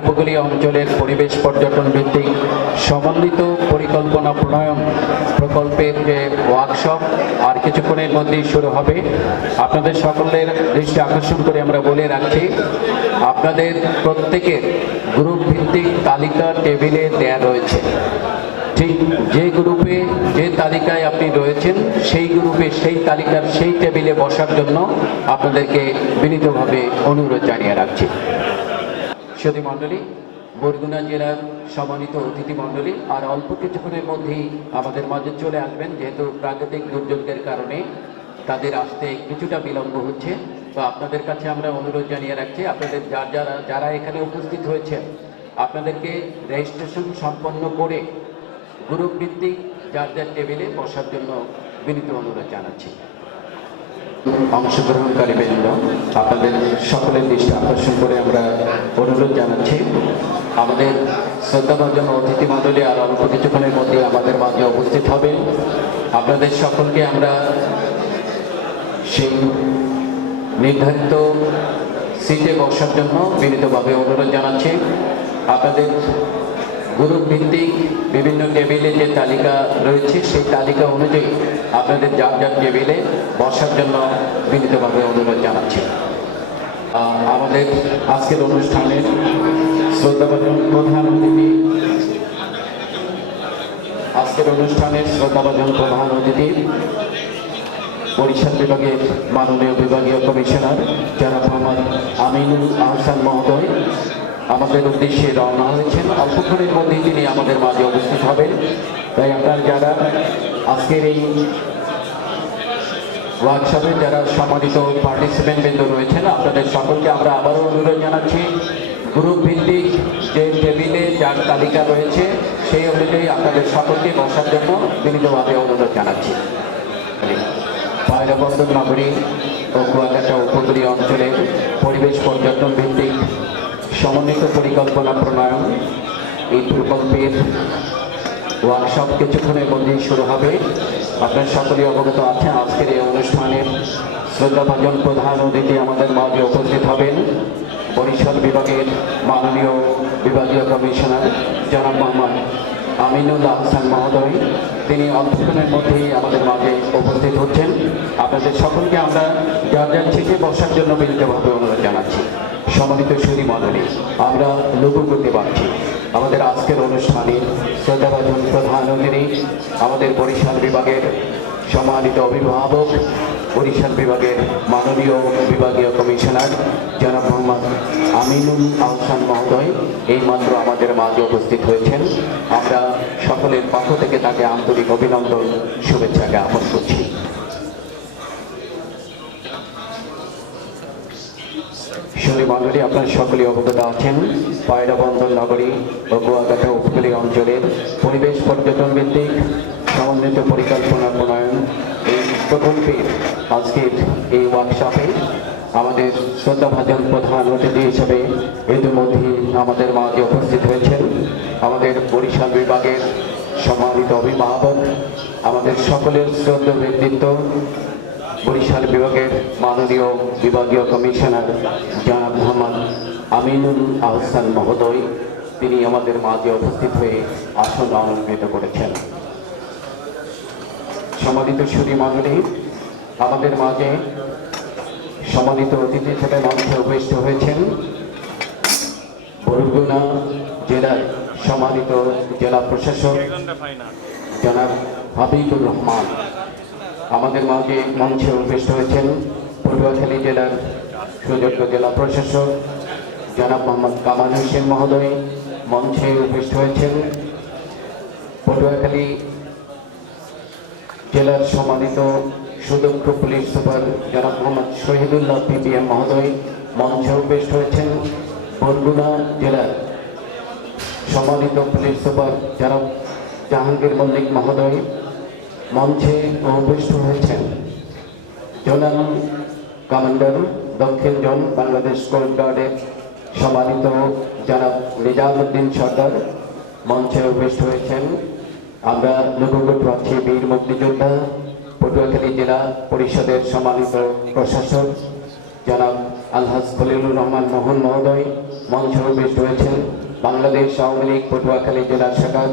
উপকূলীয় অঞ্চলের পরিবেশ পর্যটন ভিত্তিক সমন্বিত পরিকল্পনা প্রণয়ন প্রকল্পের যে ওয়ার্কশপ আর কিছুক্ষণের মধ্যেই শুরু হবে। আপনাদের সকলের দৃষ্টি আকর্ষণ করে আমরা বলে রাখছি, আপনাদের প্রত্যেকের গ্রুপ ভিত্তিক তালিকা টেবিলে দেয়া রয়েছে। ঠিক যে গ্রুপে যে তালিকায় আপনি রয়েছেন সেই গ্রুপে সেই তালিকার সেই টেবিলে বসার জন্য আপনাদেরকে বিনীতভাবে অনুরোধ জানিয়ে রাখছি। সুধী মণ্ডলী, বরগুনা জেলার সম্মানিত অতিথি মণ্ডলী আর অল্প কিছুক্ষণের মধ্যেই আমাদের মাঝে চলে আসবেন, যেহেতু প্রাকৃতিক দুর্যোগের কারণে তাদের আসতে কিছুটা বিলম্ব হচ্ছে। তো আপনাদের কাছে আমরা অনুরোধ জানিয়ে রাখছি, আপনাদের যারা এখানে উপস্থিত হয়েছেন আপনাদেরকে রেজিস্ট্রেশন সম্পন্ন করে গ্রুপ ভিত্তিক যার টেবিলে বসার জন্য বিনীত অনুরোধ জানাচ্ছি। অংশগ্রহণকারী বৃন্দ, আপনাদের সকলের দৃষ্টি আকর্ষণ করে আমরা অনুরোধ জানাচ্ছি, আমাদের শ্রদ্ধাভাজন অতিথি মণ্ডলী আর অল্প কিছুক্ষণের মধ্যে আমাদের মাঝে উপস্থিত হবে। আপনাদের সকলকে আমরা সেই নির্ধারিত সিটে বসার জন্য বিনীতভাবে অনুরোধ জানাচ্ছি। আপনাদের গ্রুপ ভিত্তিক বিভিন্ন টেবিলে যে তালিকা রয়েছে সেই তালিকা অনুযায়ী আপনাদের যার টেবিলে বসার জন্য বিনীতভাবে অনুরোধ জানাচ্ছি। আমাদের আজকের অনুষ্ঠানের শ্রদ্ধাভাজন প্রধান অতিথি বরিশাল বিভাগের মাননীয় বিভাগীয় কমিশনার জনাব মোহাম্মদ আমিনুল আহসান মহোদয় আমাদের উদ্দেশ্যে রওনা হয়েছেন। অল্পক্ষণের মধ্যেই তিনি আমাদের মাঝে উপস্থিত হবেন। তাই আপনার যারা আজকের এই ওয়ার্কশপে যারা সম্মানিত পার্টিসিপেন্ট বৃন্দ রয়েছেন, আপনাদের সকলকে আমরা আবারও অনুরোধ জানাচ্ছি, গ্রুপ ভিত্তিক যে টেবিলে যার তালিকা রয়েছে সেই অনুযায়ী আপনাদের সকলকে বসার জন্য বিনীতভাবে অনুরোধ জানাচ্ছি। পায়রাবন্দর নগরী ও কুয়াকাটা উপকূলীয় অঞ্চলের পরিবেশ পর্যটন ভিত্তিক সমন্বিত পরিকল্পনা প্রণয়ন এই প্রকল্পের ওয়ার্কশপ কিছুক্ষণের মধ্যেই শুরু হবে। আপনার সকলেই অবগত আছেন, আজকের এই অনুষ্ঠানের শ্রদ্ধাভাজন প্রধান অতিথি আমাদের মাঝে উপস্থিত হবেন বরিশাল বিভাগের মাননীয় বিভাগীয় কমিশনার জনাব মোহাম্মদ আমিনুল আহসান মহোদয়। তিনি অল্পক্ষণের মধ্যেই আমাদের মাঝে উপস্থিত হচ্ছেন। আপনাদের সকলকে আমরা যার সিটে বসার জন্য বিনীতভাবে অনুরোধ জানাচ্ছি। সম্মানিত সুধী মণ্ডলী, আমরা লক্ষ্য করতে পারছি আমাদের আজকের অনুষ্ঠানে শ্রদ্ধাভাজন প্রধান অতিথি আমাদের বরিশাল বিভাগের সম্মানিত অভিভাবক, বরিশাল বিভাগের মাননীয় বিভাগীয় কমিশনার জনাব মোহাম্মদ আমিনুল আহসান মহোদয় এইমাত্র আমাদের মাঝে উপস্থিত হয়েছেন। আমরা সকলের পক্ষ থেকে তাকে আন্তরিক অভিনন্দন শুভেচ্ছা জ্ঞাপন করছি। সুধী মণ্ডলী, আপনার সকলে অবগত আছেন, পায়রাবন্দর নগরী ও কুয়াকাটা উপকূলীয় অঞ্চলের পরিবেশ পর্যটন ভিত্তিক সমন্বিত পরিকল্পনা প্রণয়ন এই প্রকল্পের আজকের এই ওয়ার্কশপে আমাদের শ্রদ্ধাভাজন প্রধান অতিথি হিসেবে ইতিমধ্যে আমাদের মাঝে উপস্থিত হয়েছেন আমাদের বরিশাল বিভাগের সম্মানিত অভিভাবক, আমাদের সকলের শ্রদ্ধা ব্যক্তিত্ব বরিশাল বিভাগের মাননীয় বিভাগীয় কমিশনার জনাব মোহাম্মদ আমিনুল আহসান মহোদয়। তিনি আমাদের মাঝে উপস্থিত হয়ে আসন অলঙ্কৃত করেছেন। সম্মানিত সুধী মণ্ডলী, আমাদের মাঝে সম্মানিত অতিথি হিসেবে মঞ্চে উপস্থিত হয়েছেন বরগুনা জেলার সম্মানিত জেলা প্রশাসক জনাব হাবিবুর রহমান। আমাদের মাঝে মঞ্চে উপস্থিত হয়েছেন পটুয়াখালী জেলার সুযোগ্য জেলা প্রশাসক জনাব মোহাম্মদ কামাল হোসেন মহোদয়। মঞ্চে উপস্থিত হয়েছেন পটুয়াখালী জেলার সম্মানিত সুদক্ষ পুলিশ সুপার জনাব মোহাম্মদ শহীদুল্লাহ পিপিএম মহোদয়। মঞ্চে উপস্থিত হয়েছেন বরগুনা জেলার সম্মানিত পুলিশ সুপার জনাব জাহাঙ্গীর মল্লিক মহোদয়। মঞ্চে উপস্থিত হয়েছেন জোনাল কমান্ডার দক্ষিণ জোন বাংলাদেশ কোস্ট গার্ডের সম্মানিত জনাব নিজামুদ্দিন সর্দার। মঞ্চে উপস্থিত হয়েছেন আমরা লক্ষ্য করতে পারছি বীর মুক্তিযোদ্ধা পটুয়াখালী জেলা পরিষদের সম্মানিত প্রশাসক জনাব আলহাজ খলিলুর রহমান মোহন মহোদয় মঞ্চে উপস্থিত রয়েছেন। বাংলাদেশ আওয়ামী লীগ পটুয়াখালী জেলা শাখার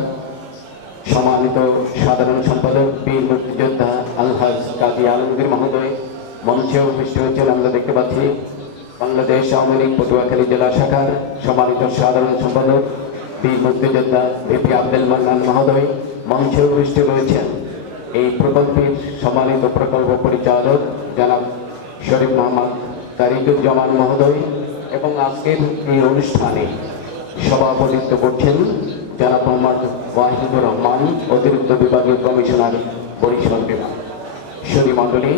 সম্মানিত সাধারণ সম্পাদক বীর মুক্তিযোদ্ধা আলহাজ কাজী আলমগীর মহোদয় মঞ্চে উপস্থিত হয়েছেন। আমরা দেখতে পাচ্ছি বাংলাদেশ আওয়ামী লীগ পটুয়াখালী জেলা শাখার সম্মানিত সাধারণ সম্পাদক বীর মুক্তিযোদ্ধা ভিপি আব্দুল মান্নান মহোদয় মঞ্চে উপস্থিত রয়েছেন। এই প্রকল্পের সম্মানিত প্রকল্প পরিচালক জনাব শরীফ মোহাম্মদ তারিকুজ্জামান মহোদয় এবং আজকের এই অনুষ্ঠানে সভাপতিত্ব করছেন জনাব মোহাম্মদ ওয়াহিদুর রহমান, অতিরিক্ত বিভাগীয় কমিশনার, বরিশাল বিভাগ। সুধী মণ্ডলী,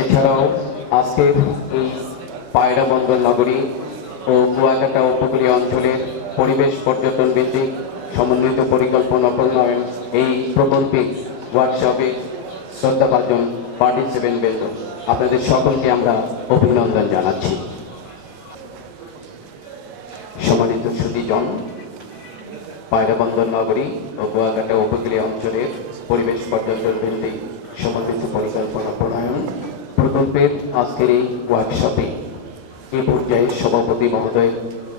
এছাড়াও আজকের এই পায়রা বন্দর নগরী ও কুয়াকাটা উপকূলীয় অঞ্চলের পরিবেশ পর্যটন ভিত্তিক সমন্বিত পরিকল্পনা প্রণয়ন এই প্রকল্পে ওয়ার্কশপে শ্রদ্ধাভাজন পার্টিসিপেন্ট বৃন্দ, আপনাদের সকলকে আমরা অভিনন্দন জানাচ্ছি। সম্মানিত সুধীজন, পায়রা বন্দর নগরী ও কুয়াকাটা উপকূলীয় অঞ্চলের পরিবেশ পর্যটন ভিত্তিক সমন্বিত পরিকল্পনা প্রণয়ন প্রকল্পের আজকের এই ওয়ার্কশপে এই পর্যায়ে সভাপতি মহোদয়ের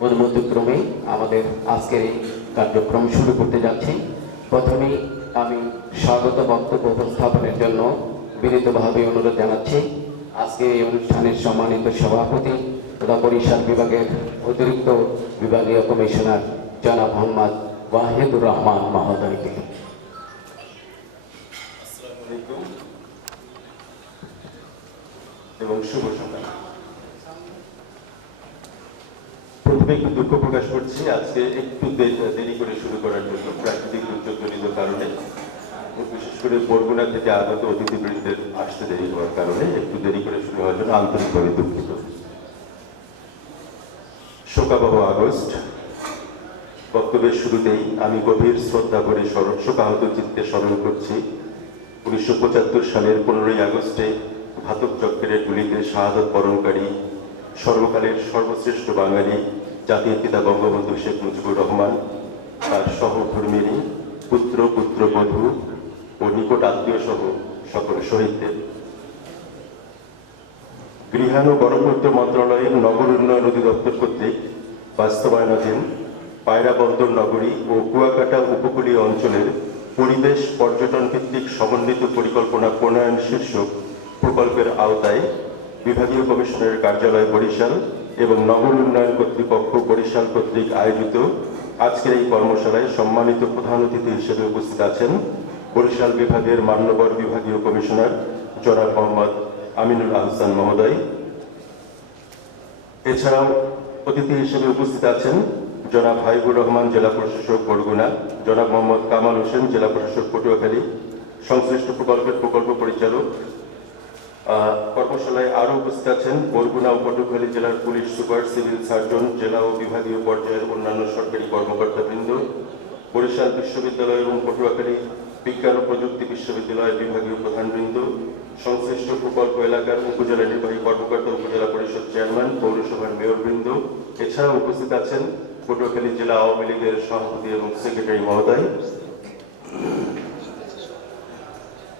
অনুমতিক্রমে আমাদের আজকের এই কার্যক্রম শুরু করতে যাচ্ছি। প্রথমেই আমি স্বাগত বক্তব্য উপস্থাপনের জন্য বিনীতভাবে অনুরোধ জানাচ্ছি আজকে এই অনুষ্ঠানের সম্মানিত সভাপতি তথা বরিশাল বিভাগের অতিরিক্ত বিভাগীয় কমিশনার জনাব মোহাম্মদ ওয়াহিদুর রহমান মহোদয়কে। এবং শুভ সকাল। প্রথমে একটু দুঃখ প্রকাশ করছি, আজকে একটু দেরি করে শুরু করার জন্য প্রাকৃতিক দুর্যোগজনিত কারণে, বিশেষ করে বরগুনা থেকে আগত অতিথিবৃন্দের আসতে দেরি হওয়ার কারণে একটু দেরি করে শুরু হওয়ার জন্য আন্তরিকভাবে দুঃখিত। শোকাবহ আগস্ট। বক্তব্যের শুরুতেই আমি গভীর শ্রদ্ধা করে শোকাহত চিত্তে স্মরণ করছি 1975 সালের 15ই আগস্টে ঘাতক চক্রের গুলিতে শাহাদত বরণকারী সর্বকালের সর্বশ্রেষ্ঠ বাঙালি জাতির পিতা বঙ্গবন্ধু শেখ মুজিবুর রহমান, তার সহধর্মিণী, পুত্র পুত্রবধূ ও নিকট আত্মীয় সহ সকল শহীদদের। গৃহায়ণ ও গণপূর্ত মন্ত্রণালয়ের নগর উন্নয়ন অধিদপ্তর কর্তৃক বাস্তবায়নাধীন পায়রা বন্দর নগরী ও কুয়াকাটা উপকূলীয় অঞ্চলের পরিবেশ পর্যটন ভিত্তিক সমন্বিত পরিকল্পনা প্রণয়ন শীর্ষক প্রকল্পের আওতায় বিভাগীয় কমিশনারের কার্যালয় বরিশাল এবং নগর উন্নয়ন কর্তৃপক্ষ বরিশাল কর্তৃক আয়োজিত আজকের এই কর্মশালায় সম্মানিত প্রধান অতিথি হিসেবে উপস্থিত আছেন বরিশাল বিভাগের মান্যবর বিভাগীয় কমিশনার জনাব মোহাম্মদ আমিনুল আহসান মহোদয়। এছাড়াও অতিথি হিসেবে উপস্থিত আছেন জনাব হাইবুর রহমান, জেলা প্রশাসক বরগুনা, জনাব মোহাম্মদ কামাল হোসেন, জেলা প্রশাসক পটুয়াখালী, সংশ্লিষ্ট প্রকল্পের প্রকল্প পরিচালক। কর্মশালায় আরও উপস্থিত আছেন বরগুনা ও পটুয়াখালী জেলার পুলিশ সুপার, সিভিল সার্জন, জেলা ও বিভাগীয় পর্যায়ের অন্যান্য সরকারি কর্মকর্তাবৃন্দ, বরিশাল বিশ্ববিদ্যালয় এবং পটুয়াখালী বিজ্ঞান ও প্রযুক্তি বিশ্ববিদ্যালয়ের বিভাগীয় প্রধানবৃন্দ, সংশ্লিষ্ট প্রকল্প এলাকার উপজেলা নির্বাহী কর্মকর্তা, উপজেলা পরিষদ চেয়ারম্যান, পৌরসভার মেয়রবৃন্দ। এছাড়াও উপস্থিত আছেন পটুয়াখালী জেলা আওয়ামী লীগের সভাপতি এবং সেক্রেটারি মহোদয়।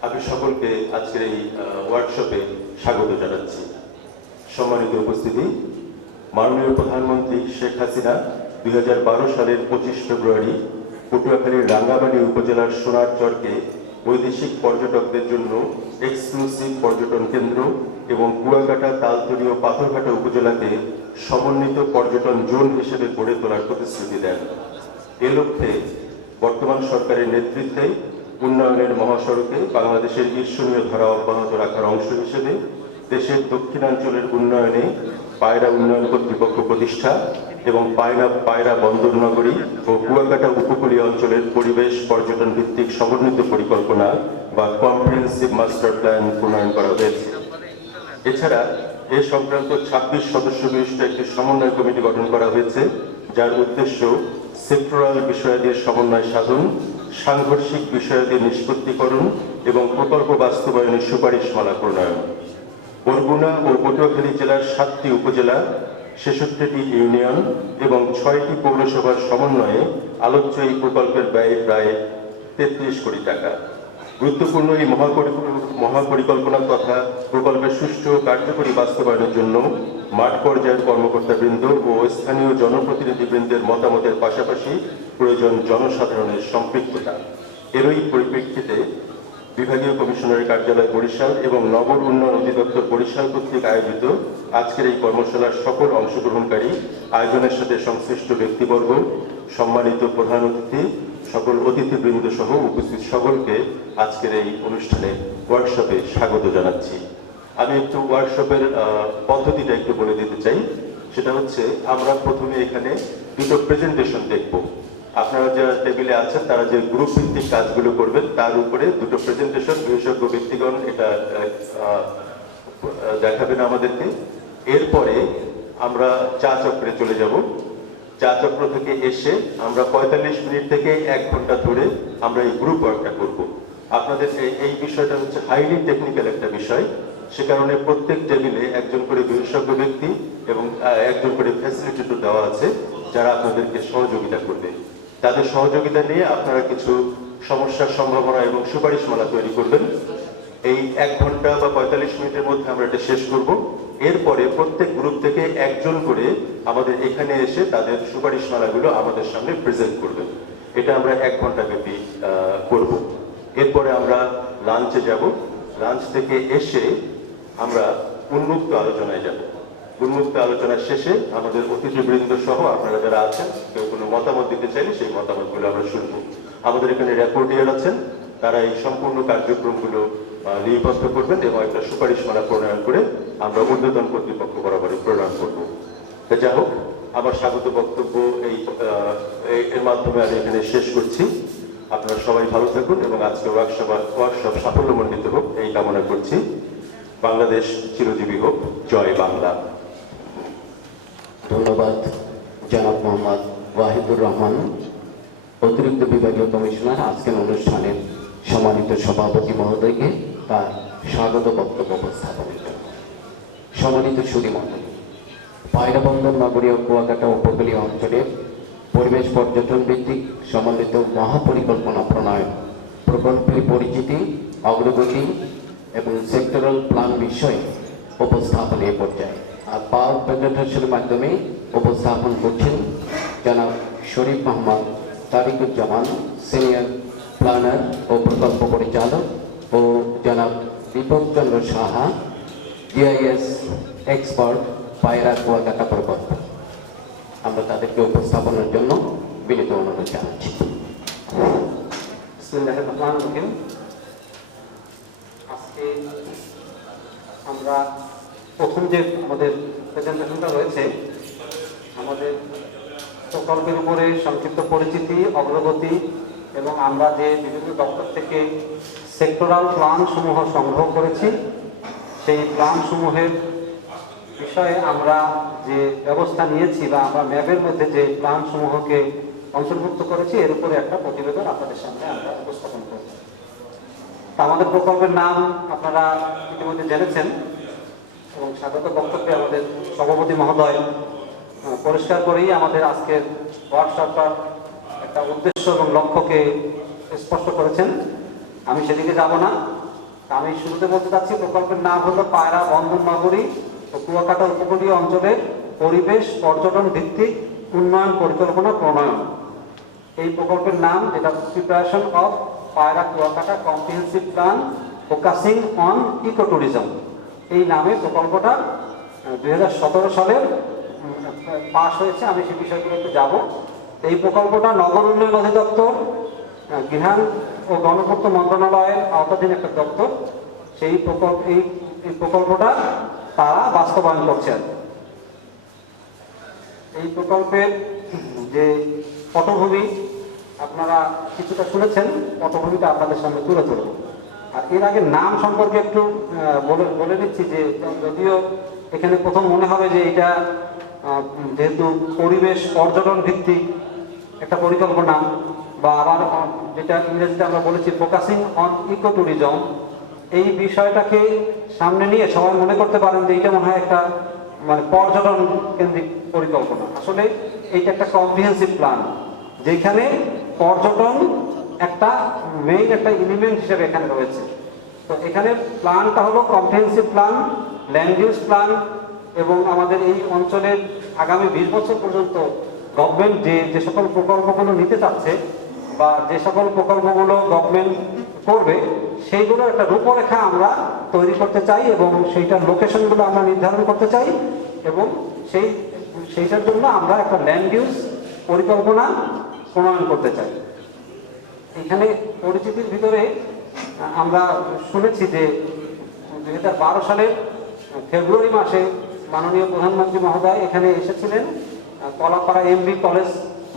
আমি সকলকে আজকের এই ওয়ার্কশপে স্বাগত জানাচ্ছি। সম্মানিত উপস্থিতি, মাননীয় প্রধানমন্ত্রী শেখ হাসিনা 2012 সালের 25 ফেব্রুয়ারি পটুয়াখালীর রাঙ্গামাটি উপজেলার সোনারচরকে বৈদেশিক পর্যটকদের জন্য এক্সক্লুসিভ পর্যটন কেন্দ্র এবং কুয়াকাটা, তালতলী ও পাথরঘাটা উপজেলাকে সমন্বিত পর্যটন জোন হিসেবে গড়ে তোলার প্রতিশ্রুতি দেন। এ লক্ষ্যে বর্তমান সরকারের নেতৃত্বে উন্নয়নের মহাসড়কে বাংলাদেশের ঈর্ষণীয় ধারা অব্যাহত রাখার অংশ হিসেবে দেশের দক্ষিণাঞ্চলের উন্নয়নে পায়রা উন্নয়ন কর্তৃপক্ষ প্রতিষ্ঠা এবং পায়রা বন্দর নগরী ও কুয়াকাটা উপকূলীয় অঞ্চলের পরিবেশ পর্যটন ভিত্তিক সমন্বিত পরিকল্পনা বা কম্প্রিহেন্সিভ মাস্টার প্ল্যান প্রণয়ন করা হয়েছে। এছাড়া এ সংক্রান্ত 26 সদস্য বিশিষ্ট একটি সমন্বয় কমিটি গঠন করা হয়েছে, যার উদ্দেশ্য সেক্টরাল বিষয়াদির সমন্বয় সাধন, সাংঘর্ষিক বিষয়াদির নিষ্পত্তিকরণ এবং প্রকল্প বাস্তবায়নের সুপারিশমালা প্রণয়ন। বরগুনা ও পটুয়াখালী জেলার 7টি উপজেলা, 66টি ইউনিয়ন এবং 6টি পৌরসভার সমন্বয়ে আলোচ্য এই প্রকল্পের ব্যয় প্রায় 33 কোটি টাকা। গুরুত্বপূর্ণ এই মহাপরিকল্পনা তথা প্রকল্পের সুষ্ঠু কার্যকরী বাস্তবায়নের জন্য মাঠ পর্যায়ের কর্মকর্তাবৃন্দ ও স্থানীয় জনপ্রতিনিধিবৃন্দের মতামতের পাশাপাশি প্রয়োজন জনসাধারণের সম্পৃক্ততা। এরই পরিপ্রেক্ষিতে বিভাগীয় কমিশনারের কার্যালয় বরিশাল এবং নগর উন্নয়ন অধিদপ্তর বরিশাল কর্তৃক আয়োজিত আজকের এই কর্মশালার সকল অংশগ্রহণকারী, আয়োজনের সাথে সংশ্লিষ্ট ব্যক্তিবর্গ, সম্মানিত প্রধান অতিথি, সকল অতিথিবৃন্দ সহ উপস্থিত সকলকে আজকের এই অনুষ্ঠানে ওয়ার্কশপে স্বাগত জানাচ্ছি। আমি একটু ওয়ার্কশপের পদ্ধতিটা একটু বলে দিতে চাই। সেটা হচ্ছে, আমরা প্রথমে এখানে দুটো প্রেজেন্টেশন দেখব। আপনারা যারা টেবিলে আছেন তারা যে গ্রুপ ভিত্তিক কাজগুলো করবেন তার উপরে দুটো প্রেজেন্টেশন বিশেষজ্ঞ ব্যক্তিগণ এটা দেখাবেন আমাদেরকে। এরপরে আমরা চা চক্রে চলে যাব। চা চক্র থেকে এসে আমরা 45 মিনিট থেকে 1 ঘন্টা ধরে আমরা এই গ্রুপ ওয়ার্কটা করব। আপনাদের এই বিষয়টা হচ্ছে হাইলি টেকনিক্যাল একটা বিষয়, সে কারণে প্রত্যেক টেবিলে একজন করে বিশেষজ্ঞ ব্যক্তি এবং একজন করে ফ্যাসিলিটেটর দেওয়া আছে যারা আপনাদেরকে সহযোগিতা করবে। তাদের সহযোগিতা নিয়ে আপনারা কিছু সমস্যার সম্ভাবনা এবং সুপারিশমালা তৈরি করবেন। এই 1 ঘন্টা বা 45 মিনিটের মধ্যে আমরা এটা শেষ করব। এরপরে প্রত্যেক গ্রুপ থেকে একজন করে আমাদের এখানে এসে তাদের সুপারিশমালাগুলো আমাদের সামনে প্রেজেন্ট করবেন। এটা আমরা 1 ঘন্টা ব্যাপী করব। এরপরে আমরা লাঞ্চে যাব। লাঞ্চ থেকে এসে আমরা উন্মুক্ত আলোচনায় যাব। উন্মুক্ত আলোচনার শেষে আমাদের অতিথিবৃন্দ সহ আপনারা যারা আছেন কেউ কোনো মতামত দিতে চাইলে সেই মতামতগুলো আমরা শুনব। আমাদের এখানে রেকর্ডিয়ার আছেন, তারা এই সম্পূর্ণ কার্যক্রমগুলো লিপিবদ্ধ করবেন এবং একটা সুপারিশমালা প্রণয়ন করে আমরা ঊর্ধ্বতন কর্তৃপক্ষ বরাবরই প্রণয়ন করব। যা হোক, আমার স্বাগত বক্তব্য এর মাধ্যমে আমি এখানে শেষ করছি। আপনারা সবাই ভালো থাকুন এবং আজকে ওয়ার্কশপ সাফল্যমণ্ডিত হোক এই কামনা করছি। বাংলাদেশ চিরজীবী হোক। জয় বাংলা। ধন্যবাদ জনাব মোহাম্মদ ওয়াহিদুর রহমান, অতিরিক্ত বিভাগীয় কমিশনার, আজকের অনুষ্ঠানের সম্মানিত সভাপতি মহোদয়কে তার স্বাগত বক্তব্য উপস্থাপনের জন্য। সম্মানিত সুধীমণ্ডলী, পায়রা বন্দর নগরী ও কুয়াকাটা উপকূলীয় অঞ্চলের পরিবেশ পর্যটন ভিত্তিক সমন্বিত মহাপরিকল্পনা প্রণয়ন, প্রকল্পের পরিচিতি, অগ্রগতি এবং সেক্টরাল প্ল্যান বিষয়ে উপস্থাপন এ পর্যায়ে আর পাওয়ার প্রেজেন্টেশনের মাধ্যমে উপস্থাপন করছেন জনাব শরীফ মোহাম্মদ তারিকুজ্জামান, সিনিয়র প্ল্যানার ও প্রকল্প পরিচালক, ও জনাব দীপক চন্দ্র সাহা, জিআইএস এক্সপার্ট, পায়রা কুয়াকাটা প্রকল্প। আমরা তাদেরকে উপস্থাপনের জন্য বিনীত অনুরোধ জানাচ্ছি। বিসমিল্লাহির রহমানির রহিম। আজকে আমরা প্রথম যে আমাদের প্রেজেন্টেশনটা রয়েছে, আমাদের প্রকল্পের উপরে সংক্ষিপ্ত পরিচিতি, অগ্রগতি এবং আমরা যে বিভিন্ন দপ্তর থেকে সেক্টরাল প্ল্যান সমূহ সংগ্রহ করেছি সেই প্ল্যান সমূহের বিষয়ে আমরা যে ব্যবস্থা নিয়েছি বা আমরা ম্যাপের মধ্যে যে প্ল্যান সমূহকে অন্তর্ভুক্ত করেছি এর উপরে একটা প্রতিবেদন আপনাদের সামনে আমরা উপস্থাপন করব। তা আমাদের প্রকল্পের নাম আপনারা ইতিমধ্যে জেনেছেন এবং স্বাগত বক্তব্যে আমাদের সভাপতি মহোদয় পরিষ্কার করেই আমাদের আজকের ওয়ার্কশপটার একটা উদ্দেশ্য এবং লক্ষ্যকে স্পষ্ট করেছেন। আমি সেদিকে যাব না, আমি শুরুতে বলতে চাচ্ছি প্রকল্পের নাম হলো পায়রা বন্দর নগরী ও কুয়াকাটা উপকূলীয় অঞ্চলের পরিবেশ পর্যটন ভিত্তিক উন্নয়ন পরিকল্পনা প্রণয়ন। এই প্রকল্পের নাম, যেটা preparation of Payra Kuakata comprehensive plan focusing on eco tourism, এই নামে প্রকল্পটা 2017 সালের পাস হয়েছে। আমি সেই বিষয়গুলোতে যাব। এই প্রকল্পটা নগর উন্নয়ন অধিদপ্তর, গৃহায়ণ ও গণপূর্ত মন্ত্রণালয়ের আওতাধীন একটা দপ্তর। সেই প্রকল্পটা তারা বাস্তবায়ন করছে। এই প্রকল্পের যে পটভূমি আপনারা কিছুটা শুনেছেন, পটভূমিটা আপনাদের সামনে তুলে ধরব। আর এর আগে নাম সম্পর্কে একটু বলে নিচ্ছি যে যদিও এখানে প্রথম মনে হবে যে এটা যেহেতু পরিবেশ পর্যটন ভিত্তিক একটা পরিকল্পনা, বা আবার যেটা ইংরেজিতে আমরা বলেছি ফোকাসিং অন ইকো ট্যুরিজম, এই বিষয়টাকে সামনে নিয়ে সবাই মনে করতে পারেন যে এটা মনে হয় একটা পর্যটন কেন্দ্রিক পরিকল্পনা। আসলে এইটা একটা কম্প্রিহেন্সিভ প্ল্যান, যেখানে পর্যটন একটা মেইন একটা এলিমেন্ট হিসেবে এখানে রয়েছে। তো এখানে প্ল্যানটা হলো comprehensive plan, land use plan, এবং আমাদের এই অঞ্চলের আগামী 20 বছর পর্যন্ত গভর্নমেন্ট যে সকল প্রকল্পগুলো নিতে চাচ্ছে বা যে সকল প্রকল্পগুলো গভর্নমেন্ট করবে সেইগুলোর একটা রূপরেখা আমরা তৈরি করতে চাই এবং সেইটার লোকেশনগুলো আমরা নির্ধারণ করতে চাই এবং সেইটার জন্য আমরা একটা ল্যান্ড ইউজ পরিকল্পনা প্রণয়ন করতে চাই। এখানে পরিচিতির ভিতরে আমরা শুনেছি যে 2012 সালের ফেব্রুয়ারি মাসে মাননীয় প্রধানমন্ত্রী মহোদয় এখানে এসেছিলেন কলাপাড়া এমবি কলেজ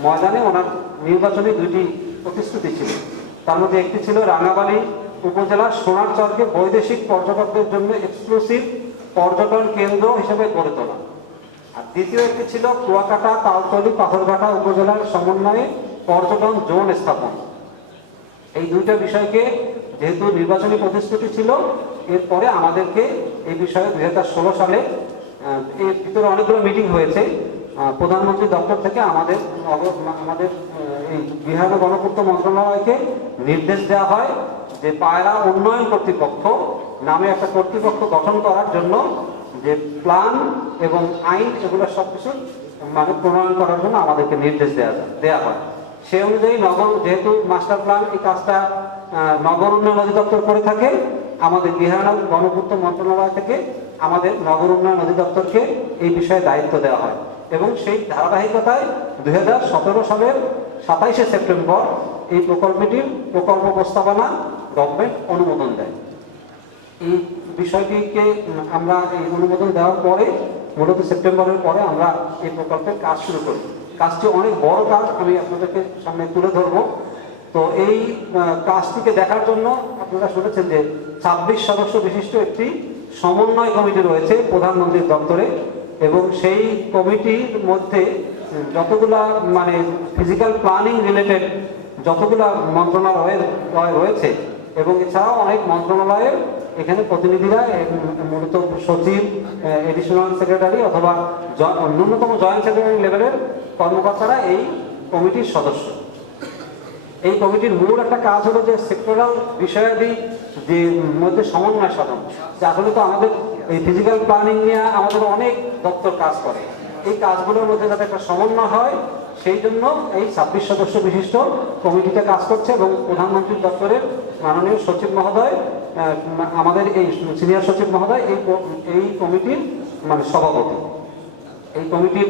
ময়দানে। ওনার নির্বাচনী 2টি প্রতিশ্রুতি ছিল, তার মধ্যে একটি ছিল রাঙাবালী উপজেলার সোনারচরকে বৈদেশিক পর্যটকদের জন্য এক্সক্লুসিভ পর্যটন কেন্দ্র হিসেবে গড়ে তোলা, আর দ্বিতীয় একটি ছিল কুয়াকাটা তালতলী পাথরঘাটা উপজেলার সমন্বয়ে পর্যটন জোন স্থাপন। এই 2টা বিষয়কে যেহেতু নির্বাচনী প্রতিশ্রুতি ছিল, এরপরে আমাদেরকে এই বিষয়ে 2016 সালে এর ভিতরে অনেকগুলো মিটিং হয়েছে। প্রধানমন্ত্রী দপ্তর থেকে আমাদের এই বিহার ও গণপূর্ত মন্ত্রণালয়কে নির্দেশ দেওয়া হয় যে পায়রা উন্নয়ন কর্তৃপক্ষ নামে একটা কর্তৃপক্ষ গঠন করার জন্য যে প্ল্যান এবং আইন এগুলো সবকিছু প্রণয়ন করার জন্য আমাদেরকে নির্দেশ দেওয়া হয়। সে অনুযায়ী যেহেতু মাস্টার প্ল্যান এই কাজটা নগর উন্নয়ন অধিদপ্তর করে থাকে, আমাদের বিহার ও গণপূর্ত মন্ত্রণালয় থেকে আমাদের নগর উন্নয়ন অধিদপ্তরকে এই বিষয়ে দায়িত্ব দেওয়া হয় এবং সেই ধারাবাহিকতায় 2017 সালের 27শে সেপ্টেম্বর এই প্রকল্পটির প্রকল্প প্রস্তাবনা গভর্নমেন্ট অনুমোদন দেয়। এই বিষয়টিকে আমরা এই অনুমোদন দেওয়ার পরে মূলত সেপ্টেম্বরের পরে আমরা এই প্রকল্পের কাজ শুরু করি। কাজটি অনেক বড় কাজ, আমি আপনাদেরকে সামনে তুলে ধরবো। তো এই কাজটিকে দেখার জন্য আপনারা শুনেছেন যে 26 সদস্য বিশিষ্ট একটি সমন্বয় কমিটি রয়েছে প্রধানমন্ত্রীর দপ্তরে এবং সেই কমিটির মধ্যে যতগুলা ফিজিক্যাল প্ল্যানিং রিলেটেড যতগুলা মন্ত্রণালয় রয়েছে এবং এছাড়াও অনেক মন্ত্রণালয়ের এখানে প্রতিনিধিরা, মূলত সচিব, এডিশনাল সেক্রেটারি অথবা ন্যূনতম জয়েন্ট সেক্রেটারি লেভেলের কর্মকর্তারা এই কমিটির সদস্য। এই কমিটির মূল একটা কাজ হলো যে সেক্টরাল বিষয়াদি যে মধ্যে সমন্বয় সাধন। যে আসলে তো আমাদের এই ফিজিক্যাল প্ল্যানিং নিয়ে আমাদের অনেক দপ্তর কাজ করে, এই কাজগুলোর মধ্যে যাতে একটা সমন্বয় হয় সেই জন্য এই 26 সদস্য বিশিষ্ট কমিটিটা কাজ করছে এবং প্রধানমন্ত্রীর দপ্তরের মাননীয় সচিব মহোদয়, আমাদের এই সিনিয়র সচিব মহোদয় এই কমিটির সভাপতি। এই কমিটির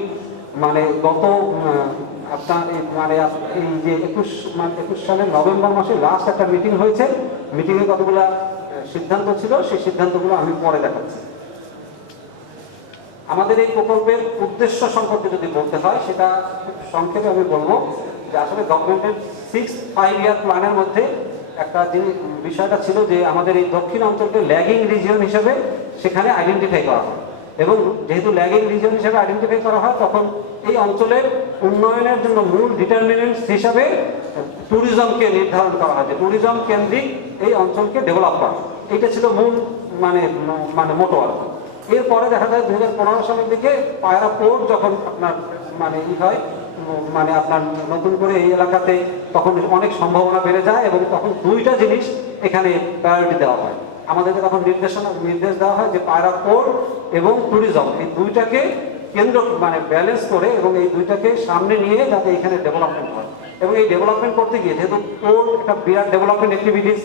গত আপনার এই যে 21 সালের নভেম্বর মাসে লাস্ট একটা মিটিং হয়েছে, মিটিংয়ে কতগুলো সিদ্ধান্ত ছিল, সেই সিদ্ধান্তগুলো আমি পরে দেখাচ্ছি। আমাদের এই প্রকল্পের উদ্দেশ্য সম্পর্কে যদি বলতে হয় সেটা খুব সংক্ষেপে আমি বলবো যে আসলে গভর্নমেন্টের 6th 5-year প্ল্যানের মধ্যে একটা বিষয়টা ছিল যে আমাদের এই দক্ষিণ অঞ্চলকে ল্যাগিং রিজিয়ন হিসেবে সেখানে আইডেন্টিফাই করা হয় এবং যেহেতু ল্যাগিং রিজিয়ন হিসেবে আইডেন্টিফাই করা হয় তখন এই অঞ্চলের উন্নয়নের জন্য মূল ডিটারমিনেন্টস হিসাবে ট্যুরিজমকে নির্ধারণ করা হয় যে ট্যুরিজম কেন্দ্রিক এই অঞ্চলকে ডেভেলপ করা। এটা ছিল মূল মোটো আর কি। এরপরে দেখা যায় 2015 সালের দিকে পায়রা পোর্ট যখন আপনার হয় আপনার নতুন করে এই এলাকাতে তখন অনেক সম্ভাবনা বেড়ে যায় এবং তখন 2টা জিনিস এখানে প্রায়োরিটি দেওয়া হয়। আমাদেরকে তখন নির্দেশ দেওয়া হয় যে পায়রা পোর্ট এবং ট্যুরিজম এই 2টাকে কেন্দ্র ব্যালেন্স করে এবং এই 2টাকে সামনে নিয়ে যাতে এখানে ডেভেলপমেন্ট হয় এবং এই ডেভেলপমেন্ট করতে গিয়ে যেহেতু পোর্ট একটা বিরাট ডেভেলপমেন্ট অ্যাক্টিভিটিস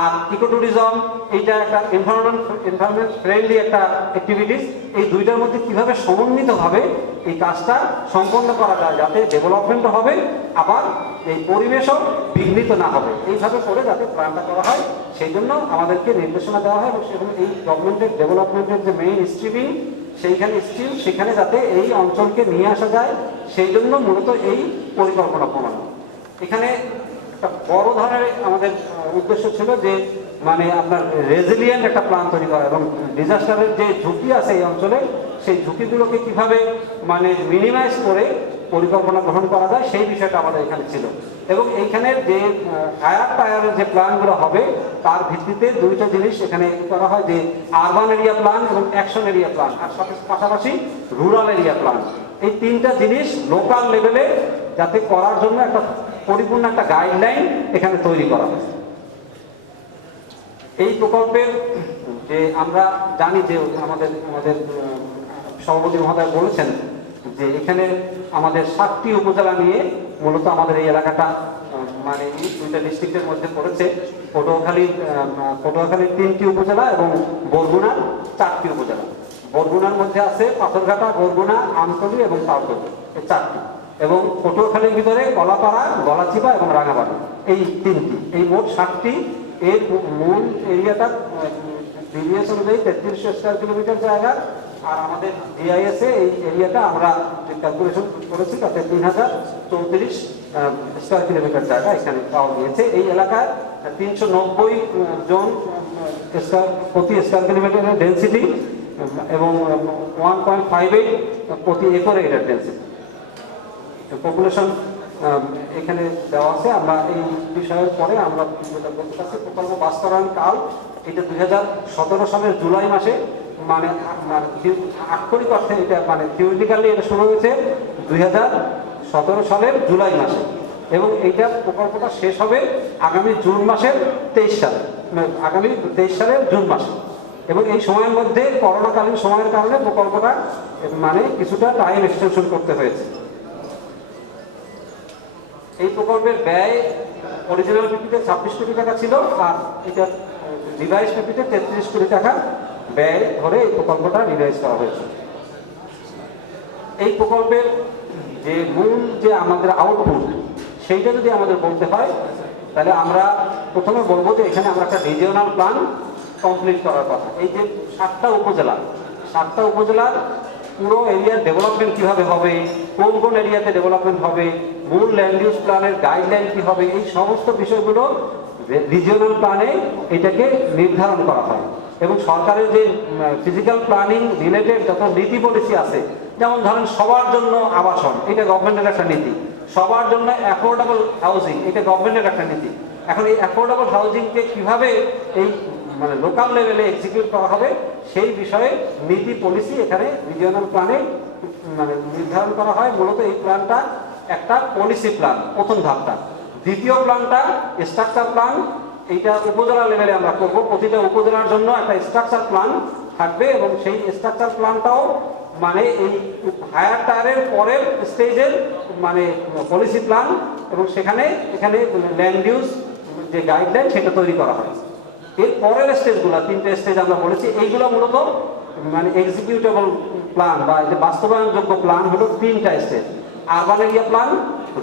আর ইকো ট্যুরিজম এইটা একটা এনভায়রনমেন্ট ফ্রেন্ডলি একটা অ্যাক্টিভিটিস, এই 2টার মধ্যে কিভাবে সমন্বিতভাবে এই কাজটা সম্পন্ন করা যায় যাতে ডেভেলপমেন্টও হবে আবার এই পরিবেশও বিঘ্নিত না হবে, এইভাবে করে যাতে প্ল্যানটা করা হয় সেই জন্য আমাদেরকে নির্দেশনা দেওয়া হয় এবং সেখানে এই গভর্নমেন্টের ডেভেলপমেন্টের যে মেইন স্ট্রিমিং সেখানে যাতে এই অঞ্চলকে নিয়ে আসা যায় সেই জন্য মূলত এই পরিকল্পনা প্রণয়ন। এখানে একটা বড় ধরনের আমাদের উদ্দেশ্য ছিল যে আপনার রেজিলিয়েন্ট একটা প্ল্যান তৈরি করা এবং ডিজাস্টারের যে ঝুঁকি আছে এই অঞ্চলে সেই ঝুঁকিগুলোকে কিভাবে মিনিমাইজ করে পরিকল্পনা গ্রহণ করা যায় সেই বিষয়টা আমাদের এখানে ছিল এবং এইখানের যে টায়ারের যে প্ল্যানগুলো হবে তার ভিত্তিতে 2টা জিনিস এখানে করা হয় যে আরবান এরিয়া প্ল্যান এবং অ্যাকশন এরিয়া প্ল্যান আর পাশাপাশি রুরাল এরিয়া প্ল্যান। এই 3টা জিনিস লোকাল লেভেলে যাতে করার জন্য একটা পরিপূর্ণ একটা গাইডলাইন এখানে তৈরি করা হয়েছে। এই প্রকল্পের যে আমরা জানি যে আমাদের সভাপতি মহোদয় বলেছেন যে এখানে আমাদের 7টি উপজেলা নিয়ে মূলত আমাদের এই এলাকাটা মানে এই দুইটা ডিস্ট্রিক্টের মধ্যে পড়েছে। পটুয়াখালীর 3টি উপজেলা এবং বরগুনার 4টি উপজেলা। বরগুনার মধ্যে আছে পাথরঘাটা, বরগুনা, আমতলী এবং তালতলী, এই 4টি। এবং পটুয়াখালীর ভিতরে কলাপাড়া, গলাচিপা এবং রাঙাবাড়ি, এই 3টি। এই মোট 7টি। এর মূল এরিয়াটা বিবিএস অনুযায়ী 3300 স্কয়ার কিলোমিটার জায়গা। আর আমাদের ডিআইএস এ এই এরিয়াটা আমরা ক্যালকুলেশন করেছি, তাতে 3034 স্কয়ার কিলোমিটার জায়গা এখানে পাওয়া গিয়েছে। এই এলাকায় 390 জন প্রতি স্কয়ার কিলোমিটারের ডেন্সিটি এবং 1.58 প্রতি একরে এটার ডেন্সিটি। পপুলেশন এখানে দেওয়া আছে। আমরা এই বিষয়ের পরে আমরা যেটা বলতে চাচ্ছি, প্রকল্প বাস্তবায়ন কাল এটা 2017 সালের জুলাই মাসে, মানে আক্ষরিক অর্থে এটা মানে থিওরিটিক্যালি এটা শুরু হয়েছে 2017 সালের জুলাই মাসে এবং এইটা প্রকল্পটা শেষ হবে আগামী জুন মাসের 23 সালে, আগামী 23 সালের জুন মাসে। এবং এই সময়ের মধ্যে করোনাকালীন সময়ের কারণে প্রকল্পটা মানে কিছুটা টাইম এক্সটেনশন করতে হয়েছে। এই প্রকল্পের ব্যয় অরিজিনাল পিপিতে 26 কোটি টাকা ছিল, আর এটা রিভাইজ পিপিতে 33 কোটি টাকা ব্যয় ধরে এই প্রকল্পটা রিভাইজ করা হয়েছে। এই প্রকল্পের যে মূল যে আমাদের আউটপুট, সেইটা যদি আমাদের বলতে হয় তাহলে আমরা প্রথমে বলবো যে এখানে আমরা একটা রিজিওনাল প্ল্যান কমপ্লিট করার কথা। এই যে 7টা উপজেলার পুরো এরিয়ার ডেভেলপমেন্ট কিভাবে হবে, কোন কোন এরিয়াতে ডেভেলপমেন্ট হবে, মূল ল্যান্ড ইউজ প্ল্যানের গাইডলাইন কি হবে, এই সমস্ত বিষয়গুলো রিজিওনাল প্ল্যানে এটাকে নির্ধারণ করা হয়। এবং সরকারের যে ফিজিক্যাল প্ল্যানিং রিলেটেড যত নীতি পলিসি আছে, যেমন ধরেন সবার জন্য আবাসন, এটা গভর্নমেন্টের একটা নীতি। সবার জন্য অ্যাফোর্ডেবল হাউজিং, এটা গভর্নমেন্টের একটা নীতি। এখন এই অ্যাফোর্ডেবল হাউজিংকে কিভাবে এই মানে লোকাল লেভেলে এক্সিকিউট করা হবে, সেই বিষয়ে নীতি পলিসি এখানে রিজিওনাল প্ল্যানে মানে নির্ধারণ করা হয়। মূলত এই প্ল্যানটা একটা পলিসি প্ল্যান, প্রথম ধাপটা। দ্বিতীয় প্ল্যানটা স্ট্রাকচার প্ল্যান, এইটা উপজেলা লেভেলে আমরা করব। প্রতিটা উপজেলার জন্য একটা স্ট্রাকচার প্ল্যান থাকবে এবং সেই স্ট্রাকচার প্ল্যানটাও মানে এই হায়ার টায়ারের পরের স্টেজের মানে পলিসি প্ল্যান, এবং এখানে ল্যান্ড ইউজ যে গাইডলাইন সেটা তৈরি করা হয়। এর পরের স্টেজগুলো 3টে স্টেজ আমরা বলেছি, এইগুলো মূলত মানে এক্সিকিউটেবল প্ল্যান বা বাস্তবায়নযোগ্য প্ল্যান হলো 3টা stage: urban area plan,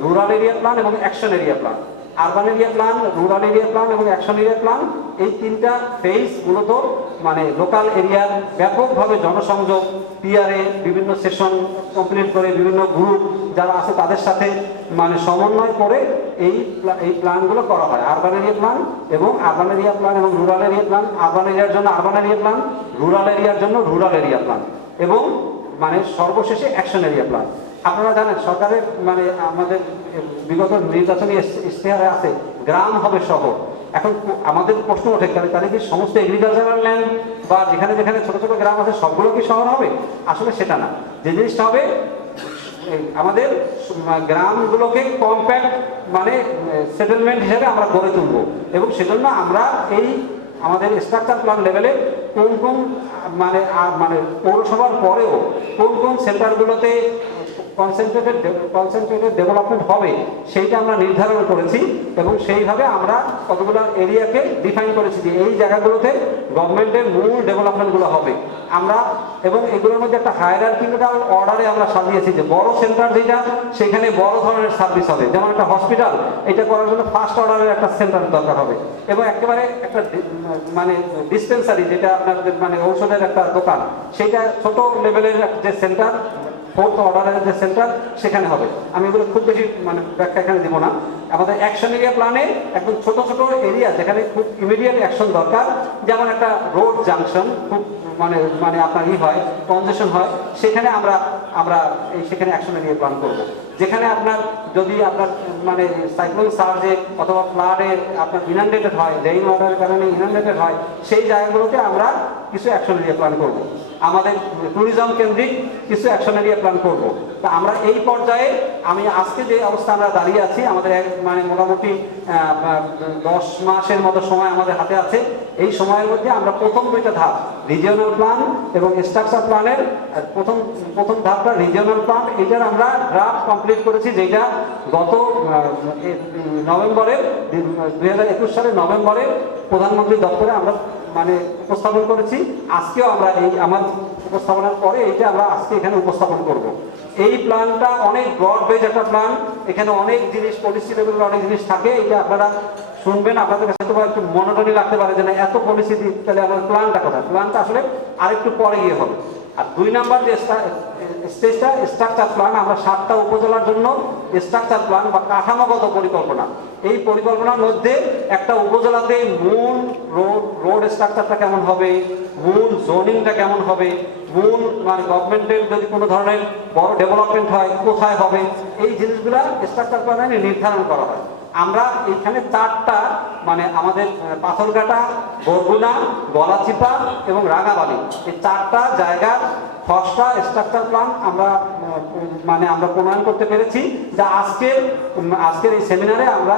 rural area plan এবং action area plan. Urban area plan, rural area plan এবং অ্যাকশন এরিয়া প্ল্যান, এই 3টা ফেজ মূলত মানে লোকাল এরিয়ার ব্যাপকভাবে জনসংযোগ, পিআরএ বিভিন্ন সেশন কমপ্লিট করে বিভিন্ন গ্রুপ যারা আছে তাদের সাথে মানে সমন্বয় করে এই প্ল্যানগুলো করা হয়। আরবান এরিয়া প্ল্যান এবং আরবান এরিয়া প্ল্যান এবং রুরাল এরিয়া প্ল্যান, আরবান এরিয়ার জন্য আরবান এরিয়া প্ল্যান, রুরাল এরিয়ার জন্য রুরাল এরিয়া প্ল্যান এবং মানে সর্বশেষে অ্যাকশন এরিয়া প্ল্যান। আপনারা জানেন সরকারের মানে আমাদের বিগত নির্বাচনী ইশতেহারে আছে গ্রাম হবে শহর। এখন আমাদের প্রশ্ন ওঠে, তাহলে কি সমস্ত এগ্রিকালচারাল ল্যান্ড বা যেখানে যেখানে ছোট ছোট গ্রাম আছে সবগুলো কি শহর হবে? আসলে সেটা না। যে জিনিসটা হবে, আমাদের গ্রামগুলোকে কম্প্যাক্ট মানে সেটেলমেন্ট হিসেবে আমরা গড়ে তুলব এবং সেজন্য আমরা এই আমাদের স্ট্রাকচার প্ল্যান লেভেলে কোন কোন মানে পৌরসভার পরেও কোন কোন সেন্টারগুলোতে কনসেন্ট্রেটেড ডেভেলপমেন্ট হবে সেইটা আমরা নির্ধারণ করেছি এবং সেইভাবে আমরা কতগুলো এরিয়াকে ডিফাইন করেছি যে এই জায়গাগুলোতে গভর্নমেন্টের মূল ডেভেলপমেন্টগুলো হবে আমরা। এবং এগুলোর মধ্যে একটা হায়ারার্কিক্যাল অর্ডারে আমরা সাজিয়েছি যে বড় সেন্টার যেটা সেখানে বড় ধরনের সার্ভিস হবে, যেমন একটা হসপিটাল, এটা করার জন্য ফার্স্ট অর্ডারের একটা সেন্টার দরকার হবে এবং একেবারে একটা মানে ডিসপেন্সারি যেটা আপনাদের মানে ঔষধের একটা দোকান, সেইটা ছোট লেভেলের যে সেন্টার, ফোর্থ অর্ডারের যে সেন্টার সেখানে হবে। আমি এগুলো খুব বেশি মানে ব্যাখ্যা এখানে দিব না। আমাদের অ্যাকশন এরিয়া প্ল্যানে একদম ছোট ছোট এরিয়া যেখানে খুব ইমিডিয়েট অ্যাকশন দরকার, যেমন একটা রোড জাংশন খুব মানে আপনার হয় কনজেশন হয়, সেখানে আমরা সেখানে অ্যাকশন এরিয়া প্ল্যান করব। যেখানে আপনার যদি আপনার মানে সাইক্লোন সার্জে অথবা ফ্লাডে আপনার ইনান্ডেটেড হয়, রেইন ওয়াটারের কারণে ইনান্ডেটেড হয়, সেই জায়গাগুলোতে আমরা কিছু অ্যাকশন এরিয়া প্ল্যান করব। আমাদের ট্যুরিজম কেন্দ্রিক কিছু অ্যাকশন এরিয়া প্ল্যান করব। তা আমরা এই পর্যায়ে আমি আজকে যে অবস্থা আমরা দাঁড়িয়ে আছি, আমাদের মানে মোটামুটি 10 মাসের মতো সময় আমাদের হাতে আছে। এই সময়ের মধ্যে আমরা প্রথম দুইটা ধাপ রিজিওনাল প্ল্যান এবং স্ট্রাকচার প্ল্যানের প্রথম ধাপটা রিজিওনাল প্ল্যান, এটার আমরা ড্রাফট কমপ্লিট করেছি, যেটা গত নভেম্বরে 2021 সালের নভেম্বরে প্রধানমন্ত্রী দপ্তরে আমরা মানে উপস্থাপন করেছি। আজকেও আমরা এই আমার উপস্থাপনার পরে এইটা আমরা আজকে এখানে উপস্থাপন করব। এই প্ল্যানটা অনেক ব্রড বেজ একটা প্ল্যান, এখানে অনেক জিনিস পলিসি লেভেলের অনেক জিনিস থাকে, এটা আপনারা শুনবেন, আপনাদের কাছে তো একটু মনোটনি লাগতে পারে যে না এত পলিসি দিই, তাহলে আমাদের প্ল্যানটা কোথায়? প্ল্যানটা আসলে আরেকটু পরে গিয়ে হবে। আর 2 নাম্বার যে স্টেজটা স্ট্রাকচার প্ল্যান, আমরা 7টা উপজেলার জন্য স্ট্রাকচার প্ল্যান বা কাঠামোগত পরিকল্পনা, এই পরিকল্পনার মধ্যে একটা উপজেলাতে মূল রোড স্ট্রাকচারটা কেমন হবে, মূল জোনিংটা কেমন হবে, মূল মানে গভর্নমেন্টের যদি কোনো ধরনের বড় ডেভেলপমেন্ট হয় কোথায় হবে, এই জিনিসগুলা স্ট্রাকচার প্ল্যানে নির্ধারণ করা হয়। আমরা এখানে 4টা মানে আমাদের পাথরঘাটা, বরগুনা, গলাচিপা এবং রাঙাবালি, এই 4টা জায়গার খসড়া স্ট্রাকচার প্ল্যান আমরা মানে আমরা প্রণয়ন করতে পেরেছি, যা আজকের এই সেমিনারে আমরা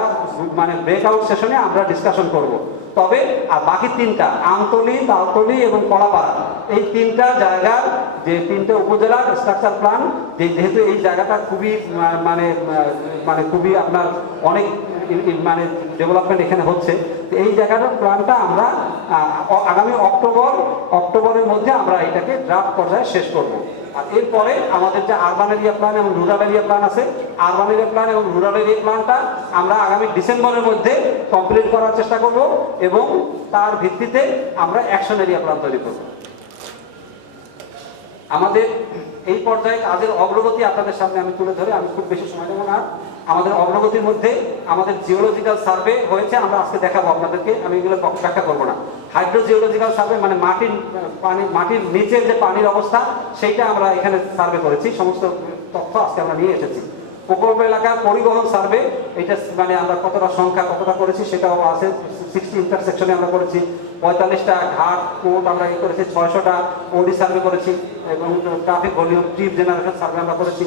মানে ব্রেকআউট সেশনে আমরা ডিসকাশন করব। তবে আর বাকি 3টা আমতলী, তালতলী এবং কলাপাড়া, এই 3টা জায়গার যে 3টে উপজেলার স্ট্রাকচার প্ল্যান, যেহেতু এই জায়গাটা খুবই মানে খুবই আপনার অনেক মানে ডেভেলপমেন্ট এখানে হচ্ছে, এই জায়গাটার প্ল্যানটা আমরা আগামী অক্টোবরের মধ্যে আমরা এটাকে ড্রাফট পর্যায়ে শেষ করব। আর এরপরে আমাদের যে আরবান এরিয়া প্ল্যান এবং রুরাল এরিয়া প্ল্যান আছে, আরবান এরিয়া প্ল্যান এবং রুরাল এরিয়া প্ল্যানটা আমরা আগামী ডিসেম্বরের মধ্যে কমপ্লিট করার চেষ্টা করব এবং তার ভিত্তিতে আমরা অ্যাকশন এরিয়া প্ল্যান তৈরি করব। আমাদের এই পর্যায়ে কাজের অগ্রগতি আপনাদের সামনে আমি তুলে ধরে আমি খুব বেশি সময় দেবো না। আমাদের অগ্রগতির মধ্যে আমাদের জিওলজিক্যাল সার্ভে হয়েছে, আমরা আজকে দেখাবো আপনাদেরকে, আমি এগুলো ব্যাখ্যা করবো না। হাইড্রোজিওলজিক্যাল সার্ভে মানে মাটির নিচের যে পানির অবস্থা সেইটা আমরা এখানে সার্ভে করেছি, সমস্ত তথ্য আজকে আমরা নিয়ে এসেছি। প্রকল্প এলাকা পরিবহন সার্ভে, এটা মানে আমরা কতটা সংখ্যা কতটা করেছি সেটাও আছে। 60 ইন্টারসেকশনে আমরা করেছি, 45টা ঘাট কোর্ট আমরা করেছি, 600টা ওডি সার্ভে করেছি এবং traffic volume trip generation survey আমরা করেছি।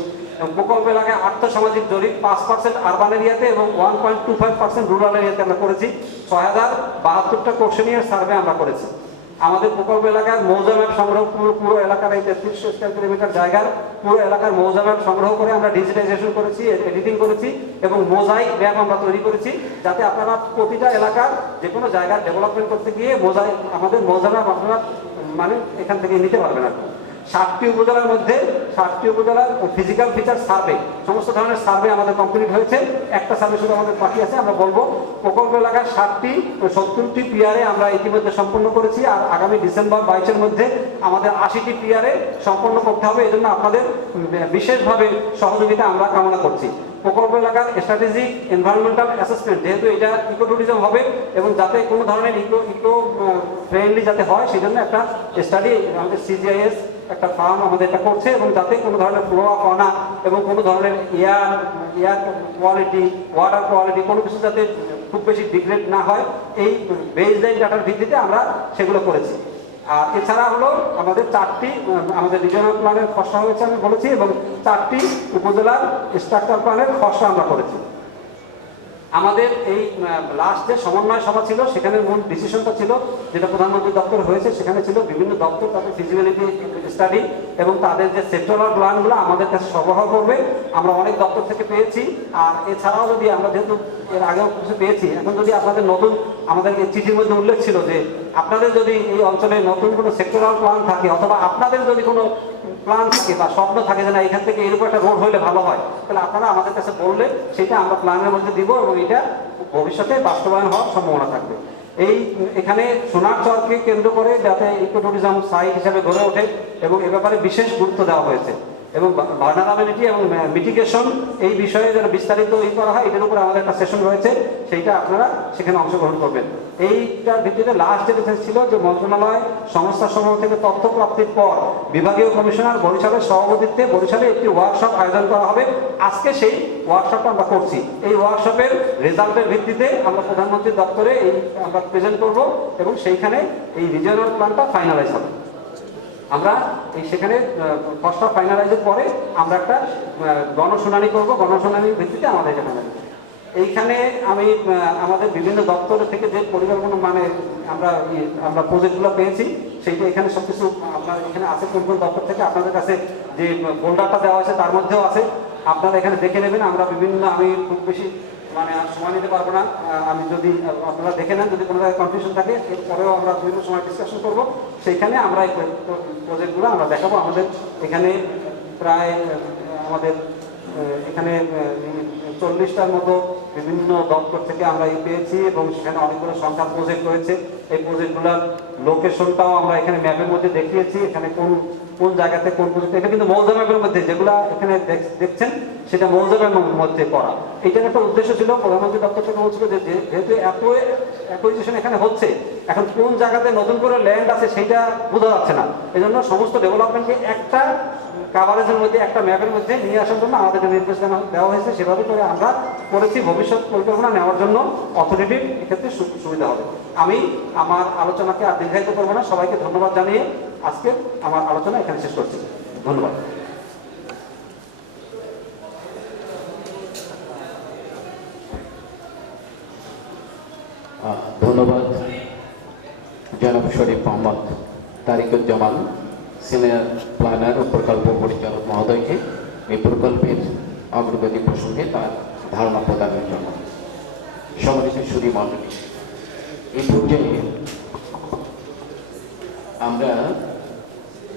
প্রকল্প এলাকায় আর্থসামাজিক জরিপ 5% আরবান এরিয়াতে এবং 1.25% রুরাল এরিয়াতে আমরা করেছি। 6072টা কোশ্চেনিয়ার সার্ভে আমরা করেছি। আমাদের প্রকল্প এলাকার মৌজা ম্যাপ সংগ্রহ পুরো এলাকার এই 3300 স্কয়ার কিলোমিটার জায়গার পুরো এলাকার মৌজা ম্যাপ সংগ্রহ করে আমরা ডিজিটাইজেশন করেছি, এডিটিং করেছি এবং মোজাইক ম্যাপ আমরা তৈরি করেছি, যাতে আপনারা প্রতিটা এলাকার যে কোনো জায়গার ডেভেলপমেন্ট করতে গিয়ে আমাদের মৌজা ম্যাপ আপনারা মানে এখান থেকে নিতে পারবেন আর কি। 60টি উপজেলার মধ্যে 60টি উপজেলার ফিজিক্যাল ফিচার সার্ভে, সমস্ত ধরনের সার্ভে আমাদের কমপ্লিট হয়েছে। একটা সার্ভে শুধু আমাদের বাকি আছে, আমরা বলবো। প্রকল্প এলাকার 70টি পিআরএ আমরা ইতিমধ্যে সম্পন্ন করেছি, আর আগামী ডিসেম্বর 22-এর মধ্যে আমাদের 80টি পিআরএ সম্পন্ন করতে হবে। এই জন্য আপনাদের বিশেষভাবে সহযোগিতা আমরা কামনা করছি। প্রকল্প এলাকার স্ট্র্যাটেজিক এনভায়রনমেন্টাল অ্যাসেসমেন্ট, যেহেতু এটা ইকো ট্যুরিজম হবে এবং যাতে কোনো ধরনের ইকো ফ্রেন্ডলি যাতে হয়, সেই জন্য একটা স্টাডি আমাদের সিজিআইএস একটা ফার্ম আমাদের এটা করছে, এবং যাতে কোনো ধরনের ফ্লোরা ফনা এবং কোনো ধরনের এয়ার কোয়ালিটি, ওয়াটার কোয়ালিটি কোনো কিছু যাতে খুব বেশি ডিগ্রেড না হয়, এই বেসলাইন ডাটার ভিত্তিতে আমরা সেগুলো করেছি। আর এছাড়া হলো আমাদের 4টি আমাদের রিজিওনাল প্ল্যানের খসড়া হয়েছে আমি বলেছি, এবং 4টি উপজেলার স্ট্রাকচার প্ল্যানের খসড়া আমরা করেছি। আমাদের এই লাস্ট যে সমন্বয় সভা ছিল, সেখানে মূল ডিসিশনটা ছিল, যেটা প্রধানমন্ত্রী দপ্তর হয়েছে, সেখানে ছিল বিভিন্ন দপ্তর তাদের ফিজিবিলিটি স্টাডি এবং তাদের যে সেক্টরাল প্ল্যানগুলো আমাদের কাছে সরবরাহ করবে। আমরা অনেক দপ্তর থেকে পেয়েছি, আর এছাড়াও যদি আমরা যেহেতু এর আগেও কিছু পেয়েছি, এখন যদি আপনাদের নতুন আমাদের এই চিঠির মধ্যে উল্লেখ ছিল যে আপনাদের যদি এই অঞ্চলে নতুন কোনো সেক্টরাল প্ল্যান থাকে, অথবা আপনাদের যদি কোনো প্ল্যান থাকে বা স্বপ্ন থাকে যে না এখান থেকে এরকম একটা রোড হলে ভালো হয়, তাহলে আপনারা আমাদের কাছে বললে সেটা আমরা প্ল্যানের মধ্যে দিব এবং এটা ভবিষ্যতে বাস্তবায়ন হওয়ার সম্ভাবনা থাকবে। এখানে সোনারচরকে কেন্দ্র করে যাতে ইকো ট্যুরিজম সাইট হিসাবে গড়ে ওঠে এবং এ ব্যাপারে বিশেষ গুরুত্ব দেওয়া হয়েছে, এবং ভালনারাবিলিটি এবং মিটিগেশন এই বিষয়ে যারা বিস্তারিত করা হয়, এটার উপরে আমাদের একটা সেশন রয়েছে, সেইটা আপনারা সেখানে অংশগ্রহণ করবেন। এইটার ভিত্তিতে লাস্ট যেটা ছিল যে মন্ত্রণালয় সংস্থাসমূহ থেকে তথ্য প্রাপ্তির পর বিভাগীয় কমিশনার বরিশালের সভাপতিত্বে বরিশালে একটি ওয়ার্কশপ আয়োজন করা হবে। আজকে সেই ওয়ার্কশপটা আমরা করছি। এই ওয়ার্কশপের রেজাল্টের ভিত্তিতে আমরা প্রধানমন্ত্রীর দপ্তরে আমরা প্রেজেন্ট করব এবং সেইখানে এই রিজিওনাল প্ল্যানটা ফাইনালাইজ হবে। আমরা এই সেখানে খসড়া ফাইনালাইজের পরে আমরা একটা গণশুনানি করব, গণশুনানির ভিত্তিতে আমাদের এটা ফাইনাল। এইখানে আমি আমাদের বিভিন্ন দপ্তর থেকে যে পরিকল্পনা মানে আমরা প্রজেক্টগুলো পেয়েছি সেইটা এখানে সবকিছু আপনার এখানে আছে, কোন কোন দপ্তর থেকে আপনাদের কাছে যে ফোল্ডারটা দেওয়া আছে তার মধ্যেও আছে, আপনারা এখানে দেখে নেবেন। আমরা বিভিন্ন, আমি খুব বেশি মানে আর সময় নিতে পারবো না, আমি যদি আপনারা দেখে নেন, যদি কোনো জায়গায় কনফিউশন থাকে এরপরেও আমরা বিভিন্ন সময় ডিসকাশন করব, সেইখানে আমরা এই প্রজেক্টগুলো আমরা দেখাবো। আমাদের এখানে প্রায় আমাদের এখানে 40টার মতো বিভিন্ন দপ্তর থেকে আমরা পেয়েছি এবং সেখানে অনেকগুলো সংখ্যার প্রজেক্ট রয়েছে। এই প্রজেক্টগুলোর লোকেশনটাও আমরা এখানে ম্যাপের মধ্যে দেখিয়েছি, এখানে কোন কোন জায়গাতে কোন প্রজেক্ট, এটা কিন্তু মৌজা ম্যাপের মধ্যে যেগুলো এখানে দেখছেন সেটা মৌজা ম্যাপের মধ্যে করা। এটার একটা উদ্দেশ্য ছিল, প্রধানমন্ত্রী দপ্তর থেকে বলছিল যে যেহেতু এত অ্যাকুইজিশন এখানে হচ্ছে, এখন কোন জায়গাতে নতুন করে ল্যান্ড আছে সেইটা বোঝা যাচ্ছে না, এই জন্য সমস্ত ডেভেলপমেন্টকে একটা কাভারেজের মধ্যে, একটা ম্যাপের মধ্যে নিয়ে আসার জন্য আমাদেরকে নির্দেশ দেওয়া হয়েছে। সেভাবে করে আমরা করেছি, ভবিষ্যৎ পরিকল্পনা নেওয়ার জন্য অথরিটির এক্ষেত্রে সুবিধা হবে। আমি আমার আলোচনাকে আর দীর্ঘায়িত করবো না, সবাইকে ধন্যবাদ জানিয়ে আজকে আমার আলোচনা এখানে শেষ করছি। ধন্যবাদ। ধন্যবাদ জনাব শরীফ মোহাম্মদ তারিকুজ্জামান, সিনিয়র প্ল্যানার ও প্রকল্প পরিচালক মহোদয়কে এই প্রকল্পের অগ্রগতি প্রসঙ্গে তার ধারণা প্রদানের জন্য। সম্মানিত সুধী মণ্ডলী, এই পর্যায়ে আমরা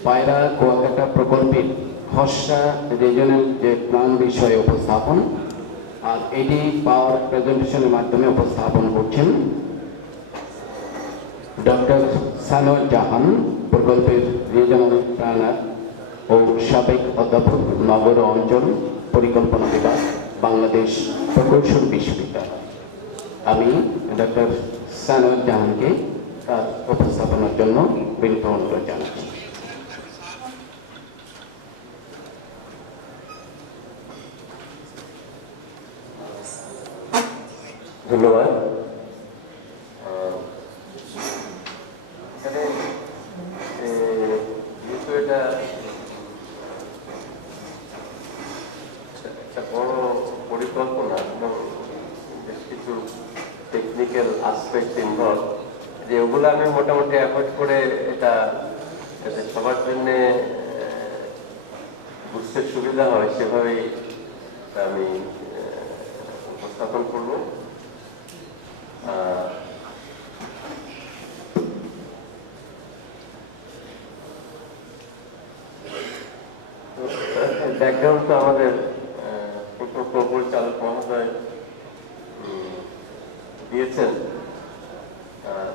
পায়রা কুয়াকাটা প্রকল্পের খসড়া রিজনাল যে প্ল্যান বিষয়ে উপস্থাপন, আর এটি পাওয়ার প্রেজেন্টেশনের মাধ্যমে উপস্থাপন করছেন ডক্টর সানোয়ার জাহান, প্রকল্পের রিজনাল প্ল্যানার ও সাবেক অধ্যাপক, নগর অঞ্চল পরিকল্পনা বিভাগ, বাংলাদেশ প্রকৌশল বিশ্ববিদ্যালয়। আমি ডক্টর সানোয়ার জাহানকে তার উপস্থাপনার জন্য বিনীত অনুরোধ জানাচ্ছি। ধন্যবাদ। এখানে যেহেতু এটা একটা বড় পরিকল্পনা এবং বেশ কিছু টেকনিক্যাল আসপেক্ট ইনভলভ, যে ওগুলো আমি মোটামুটি অ্যাভয়েড করে এটা যাতে সবার জন্য বুঝতে সুবিধা হয় সেভাবেই আমি উপস্থাপন করব। ব্যাকগ্রাউন্ড তো আমাদের প্রকল্প পরিচালক মহোদয় দিয়েছেন,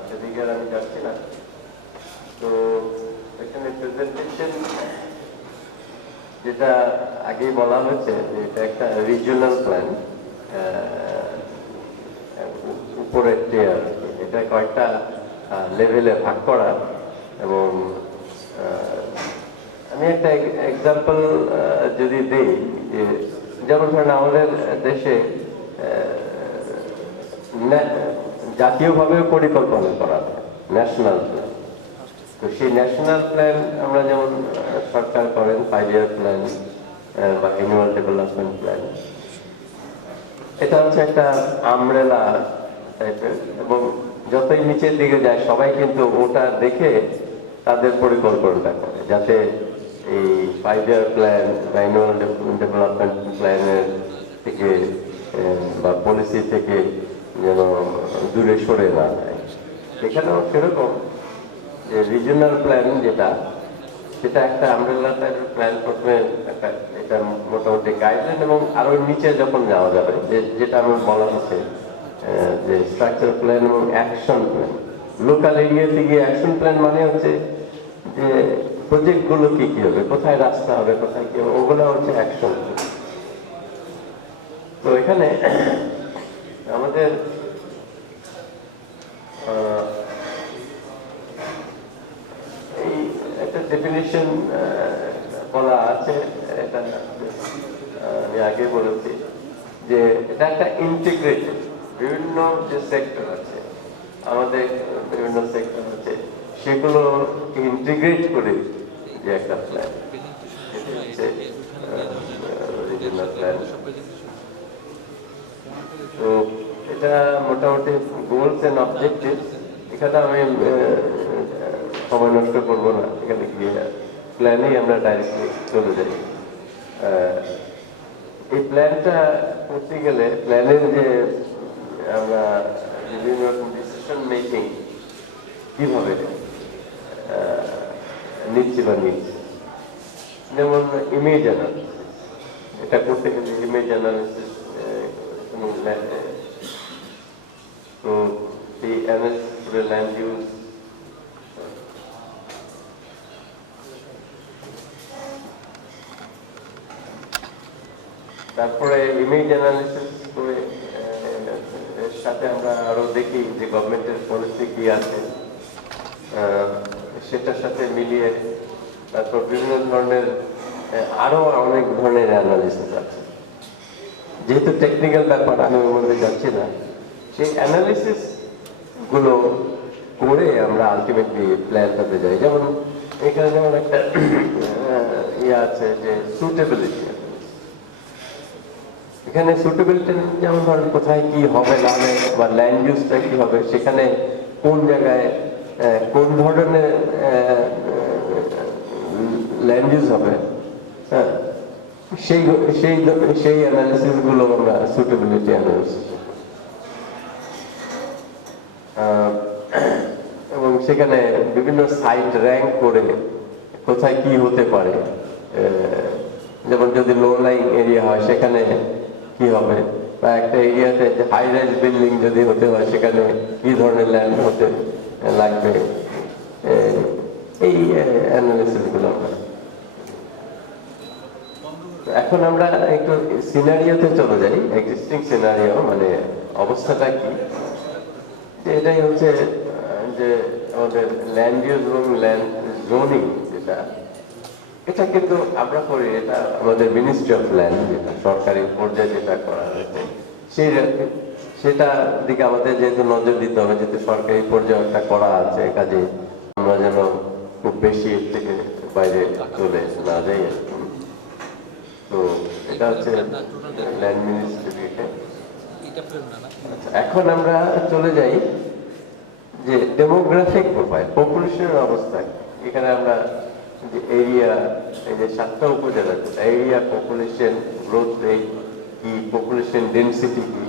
সেদিকে আর আমি যাচ্ছি না। তো এখানে প্রেজেন্টেশন যেটা আগেই বলা হয়েছে যে এটা একটা রিজিওনাল প্ল্যান, উপরের টিয়ার, এটা কয়েকটা লেভেলে ভাগ করা। এবং আমি একটা এক্সাম্পল যদি দিই, যে যেমন ধরেন আমাদের দেশে জাতীয়ভাবে পরিকল্পনা করা হয়, ন্যাশনাল প্ল্যান। তো সেই ন্যাশনাল প্ল্যান আমরা যেমন সরকার করেন 5 ইয়ার প্ল্যান বা অ্যানুয়াল ডেভেলপমেন্ট প্ল্যান, এটা হচ্ছে একটা আমব্রেলা টাইপের, এবং যতই নিচের দিকে যায় সবাই কিন্তু ওটা দেখে তাদের পরিকল্পনাটা করে, যাতে এই 5 ইয়ার প্ল্যান বা অ্যানুয়াল ডেভেলপমেন্ট প্ল্যানের থেকে বা পলিসি থেকে যেন দূরে সরে না যায়। এখানেও সেরকম যে রিজিওনাল প্ল্যান যেটা, সেটা একটা আমব্রেলা টাইপের প্ল্যান, প্রথমে একটা এটা মোটামুটি গাইডলাইন, এবং আরো নিচে যখন যাওয়া যাবে, যেটা আমার বলা হচ্ছে যে স্ট্রাকচার প্ল্যান এবং অ্যাকশন প্ল্যান। লোকাল এরিয়াতে গিয়ে অ্যাকশন প্ল্যান মানে হচ্ছে যে প্রজেক্টগুলো কি কি হবে, কোথায় রাস্তা হবে, কোথায় কি হবে, ওগুলো হচ্ছে অ্যাকশন। তো এখানে আমাদের এই একটা ডেফিনিশন বলা আছে, এটা আমি আগে বলেছি যে এটা একটা ইন্টিগ্রেটেড, বিভিন্ন যে সেক্টর আছে আমাদের, বিভিন্ন সেক্টর আছে, সেগুলো ইন্টিগ্রেট করে যে একটা প্ল্যান, রিজিওনাল প্ল্যান। তো এটা মোটামুটি গোলস এন্ড অবজেক্টিভ। এখানে আমি সময় নষ্ট করব না, এখানে গিয়ে প্ল্যানেই আমরা ডাইরেক্টলি চলে যাই। এই প্ল্যানটা করতে গেলে প্ল্যানের যে আমরা বিভিন্ন রকম ডিসিশন মেকিং কিভাবে নিচ্ছি বা নিচ্ছি, যেমন ইমেজ অ্যানালিসিস, এটা করতে গেলে ইমেজ অ্যানালিসিস তো the analysis for the land use তারপরে ইমেজ অ্যানালিসিস করে এর সাথে আমরা আরো দেখি যে গভর্নমেন্টের পলিসি কি আছে সেটার সাথে মিলিয়ে তারপর বিভিন্ন ধরনের আরো অনেক ধরনের অ্যানালিসিস আছে। যেহেতু টেকনিক্যাল ব্যাপার আমি ওর মধ্যে যাচ্ছি না, সেই অ্যানালিসিস গুলো করে আমরা আলটিমেটলি প্ল্যানটাতে যাই। যেমন এখানে যেমন একটা ইয়ে আছে যে সুটেবিলিটি, এখানে সুটেবিলিটি যেমন ধরেন কোথায় কি হবে না হবে বা ল্যান্ড ইউজটা কি হবে, সেখানে কোন জায়গায় কোন ধরনের ল্যান্ড ইউজ হবে, হ্যাঁ, সেই সেই সেই অ্যানালিসিস গুলো আমরা সুটেবিলিটি অ্যানালিসিস। এবং সেখানে বিভিন্ন সাইট র্যাঙ্ক করে কোথায় কি হতে পারে, যেমন যদি লো লাইং এরিয়া হয় সেখানে কি হবে, বা একটা এরিয়াতে হাই রাইজ বিল্ডিং যদি হতে হয় সেখানে কি ধরনের ল্যান্ড হতে লাগবে, এই অ্যানালিসিস গুলো আমরা। এখন আমরা একটু সিনারিওতে চলে যাই, এক্সিস্টিং সিনারিও, মানে অবস্থাটা কি। এটাই হচ্ছে যে আমাদের ল্যান্ড ইউজ এবং ল্যান্ড জোনিং যেটা, এটা কিন্তু আমরা করি, এটা আমাদের মিনিস্ট্রি অফ ল্যান্ড, যেটা সরকারি পর্যায়ে যেটা করা হয়েছে সেটা দিকে আমাদের যেহেতু নজর দিতে হবে, যেহেতু সরকারি পর্যায়ে একটা করা আছে, কাজে আমরা যেন খুব বেশি এর থেকে বাইরে চলে না যাই। তো এটা হচ্ছে ল্যান্ড মিনিস্ট্রি। এখন আমরা চলে যাই যে ডেমোগ্রাফিক প্রোফাইল, পপুলেশনের অবস্থা। এখানে আমরা যে এরিয়া, এই যে 7টা উপজেলা, এরিয়া, পপুলেশন গ্রোথ রেট কি, পপুলেশন ডেনসিটি কি,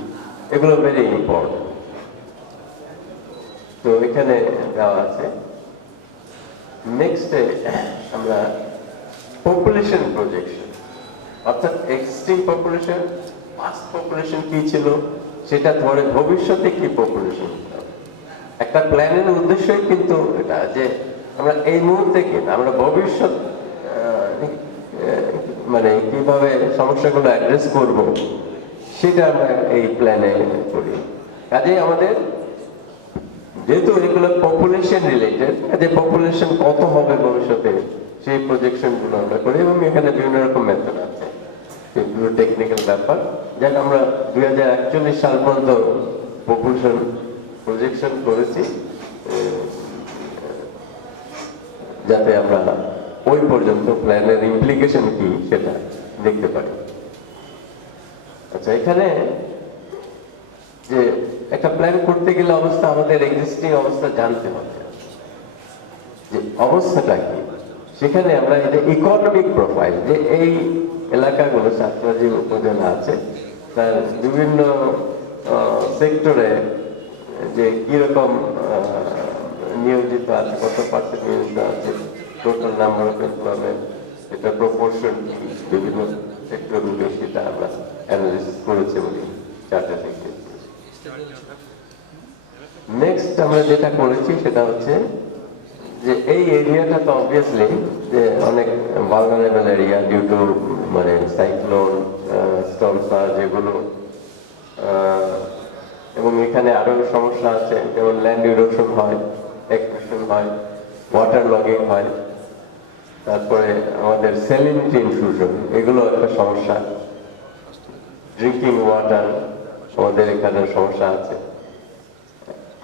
এগুলো ভেরি ইম্পর্টেন্ট। তো এখানে দেওয়া আছে। নেক্সটে আমরা পপুলেশন প্রজেকশন, অর্থাৎ এক্সিস্টিং পপুলেশন, পাস্ট পপুলেশন কি ছিল, সেটা ধরে ভবিষ্যতে কি পপুলেশন। একটা প্ল্যানের উদ্দেশ্যই কিন্তু এটা যে আমরা এই মুহূর্তে কি আমরা ভবিষ্যৎ মানে কিভাবে সমস্যাগুলো অ্যাড্রেস করব, সেটা আমরা এই প্ল্যানে করি। কাজেই আমাদের যেহেতু এগুলো পপুলেশন রিলেটেড, কাজে পপুলেশন কত হবে ভবিষ্যতে সেই প্রজেকশন গুলো আমরা করি। এবং এখানে বিভিন্ন রকম মেথড আছে, এগুলো টেকনিক্যাল ব্যাপার। যাক আমরা 2041 সাল পর্যন্ত পপুলেশন প্রজেকশন করেছি, যাতে আমরা ওই পর্যন্ত প্ল্যানের ইমপ্লিকেশন কি সেটা দেখতে পারি। আচ্ছা, এখানে যে একটা প্ল্যান করতে গেলে অবস্থা, আমাদের এক্সিস্টিং অবস্থা জানতে হবে যে অবস্থাটা কি। সেখানে আমরা এই যে ইকোনমিক প্রোফাইল, যে এই এলাকাগুলো সাতরাজি উপজেলা আছে, তার বিভিন্ন সেক্টরে যে কিরকম নিয়োজিত আছে, কত পার্সেন্ট নিয়োজিত আছে, টোটাল নাম্বার অফ এমপ্লয়মেন্ট, এটা প্রপোর্শন বিভিন্ন সেক্টরগুলো, সেটা আমরা অ্যানালিসিস করেছি বলি চার্টে দেখে। নেক্সট আমরা যেটা করেছি সেটা হচ্ছে যে এই এরিয়াটা তো অবভিয়াসলি যে অনেক ভালনারেবল এরিয়া ডিউ টু মানে সাইক্লোন, স্টর্ম সার্জ, যেগুলো, এবং এখানে আরো সমস্যা আছে, যেমন ল্যান্ড ইরোশন হয়, এক্সপ্রেশন হয়, ওয়াটার লগিং হয়, তারপরে আমাদের স্যালিনিটি ইনফিউশন, এগুলো একটা সমস্যা। ড্রিঙ্কিং ওয়াটার আমাদের এখানে সমস্যা আছে।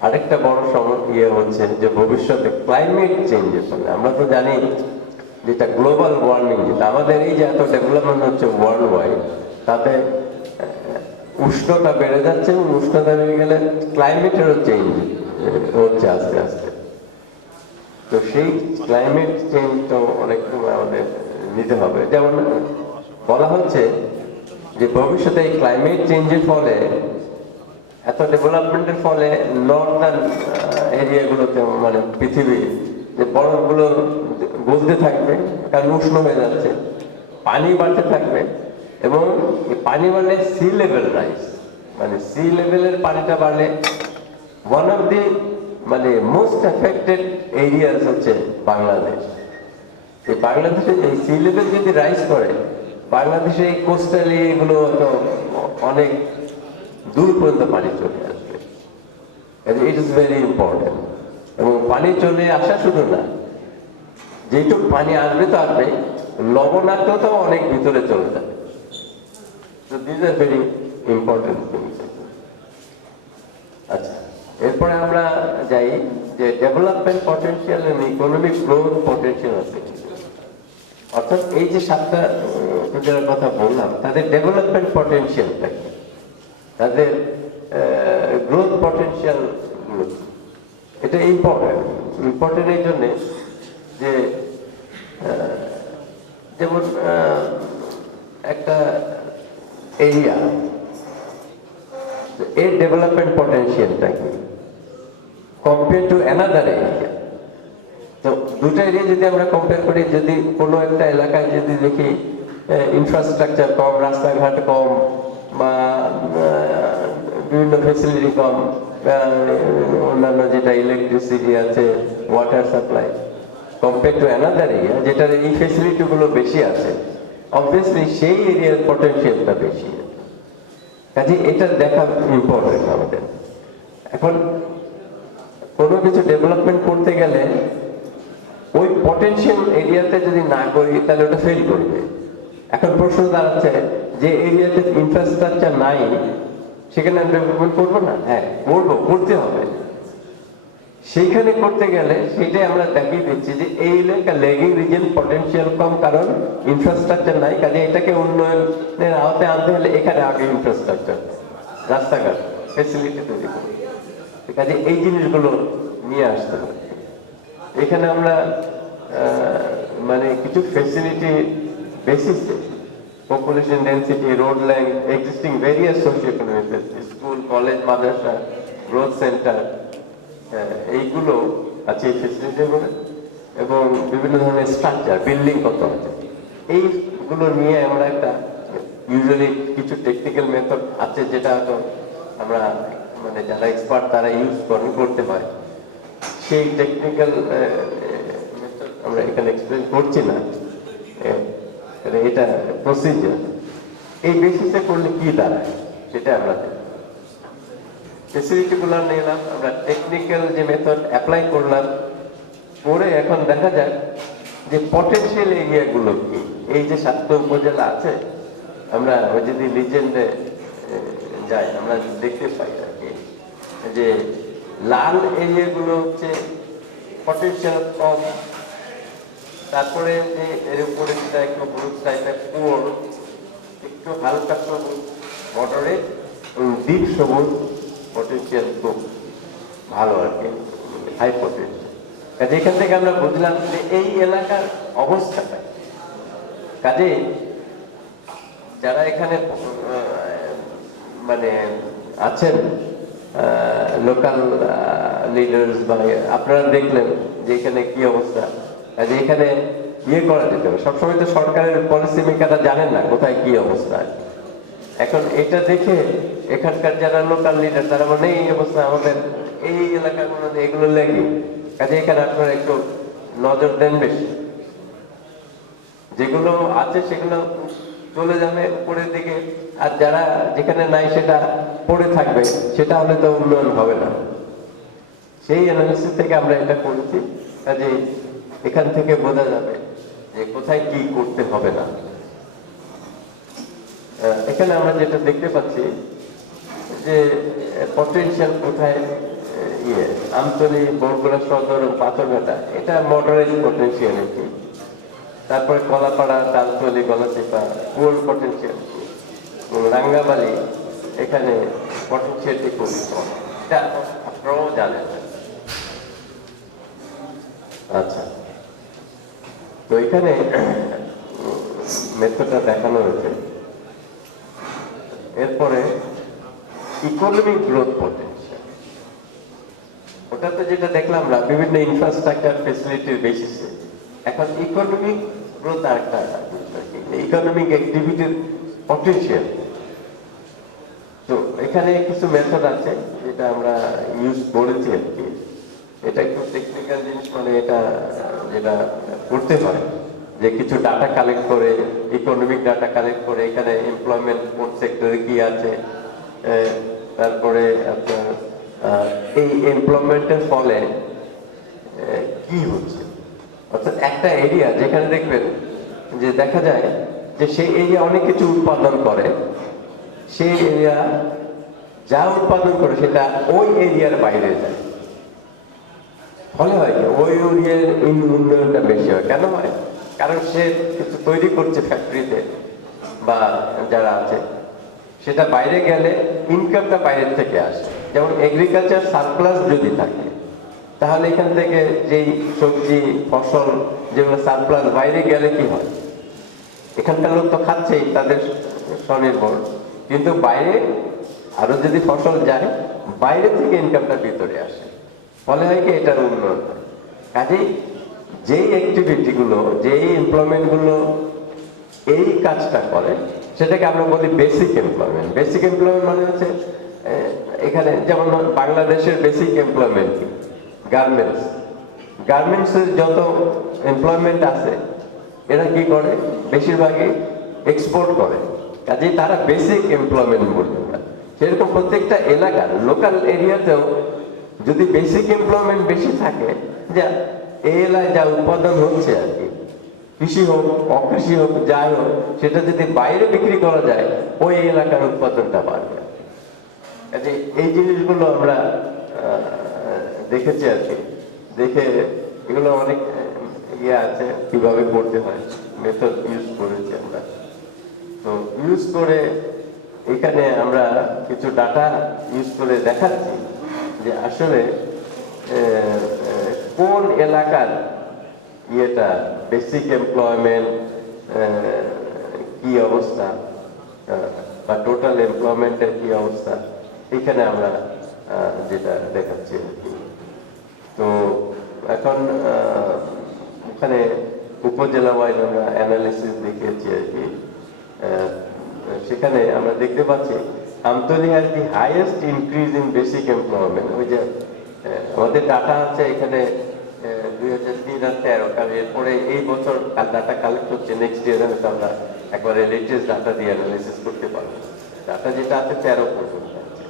আরেকটা বড় ইয়ে হচ্ছে যে ভবিষ্যতে ক্লাইমেট চেঞ্জের ফলে, আমরা তো জানি যেটা গ্লোবাল ওয়ার্মিং, যেটা আমাদের এই যে এত ডেভেলপমেন্ট হচ্ছে ওয়ার্ল্ড ওয়াইড, তাতে উষ্ণতা বেড়ে যাচ্ছে, এবং উষ্ণতা বেড়ে গেলে ক্লাইমেটেরও চেঞ্জ হচ্ছে আস্তে আস্তে। তো সেই ক্লাইমেট চেঞ্জ তো অনেক সময় আমাদের নিতে হবে। যেমন বলা হচ্ছে যে ভবিষ্যতে এই ক্লাইমেট চেঞ্জের ফলে, এত ডেভেলপমেন্টের ফলে নর্দার্ন এরিয়াগুলোতে, মানে পৃথিবী যে বরফগুলো গলতে থাকবে, কারণ উষ্ণ হয়ে যাচ্ছে, পানি বাড়তে থাকবে, এবং এই পানি বাড়লে সি লেভেল রাইজ, মানে সি লেভেলের পানিটা বাড়লে ওয়ান অফ দি মানে মোস্ট এফেক্টেড এরিয়াস হচ্ছে বাংলাদেশ। এই বাংলাদেশে এই সি লেভেল যদি রাইজ করে, বাংলাদেশে এই কোস্টাল এরিয়াগুলো তো অনেক দূর পর্যন্ত পানি চলে আসবে। It is very important. এবং পানি চলে আসা শুধু না, যেটুকু পানি আসবে তো আসবে, লবণাক্ততাও অনেক ভিতরে চলে যাবে। So these are very important things. আচ্ছা, এরপরে আমরা যাই যে ডেভেলপমেন্ট পটেনশিয়াল এবং ইকোনমিক গ্রোথ পটেনশিয়াল আছে। অর্থাৎ এই যে 7টা উপজেলার কথা বললাম, তাদের ডেভেলপমেন্ট পটেনশিয়ালটা কি, তাদের গ্রোথ পটেনশিয়াল, এটা ইম্পর্টেন্ট এই জন্যে যে যেমন একটা এরিয়া, এর ডেভেলপমেন্ট পটেনশিয়ালটা কি কম্পেয়ার টু অ্যানাদার এরিয়া। তো দুটো এরিয়া যদি আমরা কম্পেয়ার করি, যদি কোনো একটা এলাকায় যদি দেখি ইনফ্রাস্ট্রাকচার কম, রাস্তাঘাট কম, বা বিভিন্ন ফেসিলিটি কম, অন্যান্য যেটা ইলেকট্রিসিটি আছে, water supply, compare to another area যেটার এই ফেসিলিটিগুলো বেশি আছে, অবভিয়াসলি সেই এরিয়ার পটেনশিয়ালটা বেশি। কাজে এটা দেখা ইম্পর্টেন্ট আমাদের। এখন কোনো কিছু ডেভেলপমেন্ট করতে গেলে ওই পটেনশিয়াল এরিয়াতে যদি না করি, তাহলে ওটা ফেল করবে। এখন প্রশ্ন দাঁড়াচ্ছে যে এরিয়াতে ইনফ্রাস্ট্রাকচার নাই, সেখানে ডেভেলপমেন্ট করবো না? হ্যাঁ, করতে হবে। সেইখানে করতে গেলে সেটাই আমরা দেখিয়ে দিচ্ছি যে এই এলাকা লেগিং রিজন, পটেনশিয়াল কম, কারণ ইনফ্রাস্ট্রাকচার নাই। কাজে এটাকে উন্নয়নের আওতায় আনতে হলে এখানে আগে ইনফ্রাস্ট্রাকচার, রাস্তাঘাট, ফেসিলিটি তৈরি করবে। কাজে এই জিনিসগুলো নিয়ে আসতে হবে। এখানে আমরা মানে কিছু ফেসিলিটি বেসিসে, population density, road length, existing various socio economic, school, college, মাদ্রাসা, গ্রোথ সেন্টার, এইগুলো আছে এই ফেসিলিটিগুলো, এবং বিভিন্ন ধরনের স্ট্রাকচার, বিল্ডিং কত আছে, এইগুলো নিয়ে আমরা একটা ইউজুয়ালি কিছু টেকনিক্যাল মেথড আছে, যেটা হয়তো আমরা মানে যারা এক্সপার্ট তারা ইউজ করতে হয়। সেই টেকনিক্যাল মেথড আমরা এখানে এক্সপ্লেন করছি না, এটা প্রসিজার। এই বেসিসে করলে কি দাঁড়ায় সেটা আমরা ফেসিলিটিগুলো নিলাম, আমরা টেকনিক্যাল যে মেথড অ্যাপ্লাই করলাম, করে এখন দেখা যাক যে পটেনশিয়াল এরিয়াগুলো কি। এই যে 7টা উপজেলা আছে, আমরা যদি লিজেন্ডে যাই আমরা দেখতে পাই আর কি, যে লাল এরিয়াগুলো হচ্ছে পটেনশিয়াল কম, তারপরে যে এর উপরে যেটা একটু হলুদ টাইপের পুর, একটু হালকা সবুজ, মডারেট, ডিপ সবুজ, পটেনশিয়াল খুব ভালো আর কি, হাই পটেনশিয়াল। কাজে এখান থেকে আমরা বুঝলাম যে এই এলাকার অবস্থাটা। কাজে যারা এখানে মানে আছেন লোকাল লিডার্স, বা আপনারা দেখলেন যে এখানে কি অবস্থা। কাজে এখানে করা যেতে হবে। সবসময় তো সরকারের পলিসি মেকাররা জানেন না কোথায় কি অবস্থা। এখন এটা দেখে এখানকার যারা লোকাল লিডার তারা মানে এই অবস্থা আমাদের এই এলাকার মধ্যে এগুলো লেগে, কাজে এখানে আপনারা একটু নজর দেন বেশি। যেগুলো আছে সেগুলো চলে যাবে উপরের দিকে, আর যারা যেখানে নাই সেটা পড়ে থাকবে, সেটা হলে তো উন্নয়ন হবে না। সেই অ্যানালিসিস থেকে আমরা এটা করছি। কাজে এখান থেকে বোঝা যাবে যে কোথায় কি করতে হবে না। এখানে আমরা যেটা দেখতে পাচ্ছি যে পটেনশিয়াল কোথায়, আমতলী, বরগুনা সদর, পাথরঘাটা, এটা মডারেট পটেনশিয়ালিটি। তারপরে কলাপাড়া, তালতলি, গলাচিপা, পুয়ার পটেনশিয়াল, রাঙ্গাবালি, এখানে পটেনশিয়ালটি খুব কম। এটা আপনারাও জানেন। আচ্ছা, তো এখানে মেথডটা দেখানো হয়েছে। এরপরে ইকোনমিক গ্রোথ পটেনশিয়াল, ওটাতে যেটা দেখলাম আমরা বিভিন্ন ইনফ্রাস্ট্রাকচার ফেসিলিটির বেসিসে। এখন ইকোনমিক গ্রোথ আরেকটা ইকোনমিক অ্যাক্টিভিটির পটেনশিয়াল। তো এখানে কিছু মেথড আছে যেটা আমরা ইউজ করেছি আর কি। এটা একটু টেকনিক্যাল জিনিস, মানে এটা যেটা করতে হয় যে কিছু ডাটা কালেক্ট করে, ইকোনমিক ডাটা কালেক্ট করে এখানে এমপ্লয়মেন্ট কোন সেক্টরে কি আছে, তারপরে আপনার এই এমপ্লয়মেন্টের ফলে কি হচ্ছে। অর্থাৎ একটা এরিয়া যেখানে দেখবেন যে দেখা যায় যে সেই এরিয়া অনেক কিছু উৎপাদন করে, সেই এরিয়া যা উৎপাদন করে সেটা ওই এরিয়ার বাইরে যায়। ফলে হয় কি, ওই এরিয়ার উন্নয়নটা বেশি হয়। কেন হয়? কারণ সে কিছু তৈরি করছে ফ্যাক্টরিতে বা যারা আছে, সেটা বাইরে গেলে ইনকামটা বাইরের থেকে আসে। যেমন এগ্রিকালচার সারপ্লাস যদি থাকে, তাহলে এখান থেকে যেই সবজি ফসল যেগুলো সারপ্লাস বাইরে গেলে কি হয়, এখানকার লোক তো খাচ্ছেই, তাদের স্বনির্ভর, কিন্তু বাইরে আরো যদি ফসল যায়, বাইরে থেকে ইনকামটা ভিতরে আসে। ফলে হয় কি, এটার উন্নয়ন হয়। কাজেই যেই অ্যাক্টিভিটি গুলো, যেই এমপ্লয়মেন্ট গুলো এই কাজটা করে, সেটাকে আমরা বলি বেসিক এমপ্লয়মেন্ট। বেসিক এমপ্লয়মেন্ট মানে হচ্ছে এখানে যেমন বাংলাদেশের বেসিক এমপ্লয়মেন্ট গার্মেন্টস। গার্মেন্টসের যত এমপ্লয়মেন্ট আছে, এরা কি করে, বেশিরভাগই এক্সপোর্ট করে। কাজেই তারা বেসিক এমপ্লয়মেন্ট বলতে পারে। সেরকম প্রত্যেকটা এলাকার লোকাল এরিয়াতেও যদি বেসিক এমপ্লয়মেন্ট বেশি থাকে, যা এই এলাকায় যা উৎপাদন হচ্ছে আর কি, কৃষি হোক অকৃষি হোক যাই হোক, সেটা যদি বাইরে বিক্রি করা যায়, ওই এলাকার উৎপাদনটা বাড়বে। কাজে এই জিনিসগুলো আমরা দেখেছি আর কি। দেখে এগুলো অনেক ইয়ে আছে কিভাবে করতে হয়, মেথড ইউজ করেছি আমরা। তো ইউজ করে এখানে আমরা কিছু ডাটা ইউজ করে দেখাচ্ছি যে আসলে কোন এলাকার ইয়েটা বেসিক এমপ্লয়মেন্ট কি অবস্থা বা টোটাল এমপ্লয়মেন্টের কি অবস্থা, এখানে আমরা যেটা দেখাচ্ছি আর কি। তো এখন ওখানে উপজেলা ওয়াইজ আমরা অ্যানালিসিস দেখিয়েছি আর কি। সেখানে আমরা দেখতে পাচ্ছি Amtali has the highest increase in basic employment. ওই যে আমাদের ডাটা আছে এখানে 2003 আর 13, কারণ এরপরে এই বছর ডাটা কালেক্ট হচ্ছে, নেক্সট ইয়ার হয়তো আমরা একবারে লেটেস্ট ডাটা দিয়ে অ্যানালিসিস করতে পারবো। ডাটা যেটা আছে 13 পর্যন্ত আছে,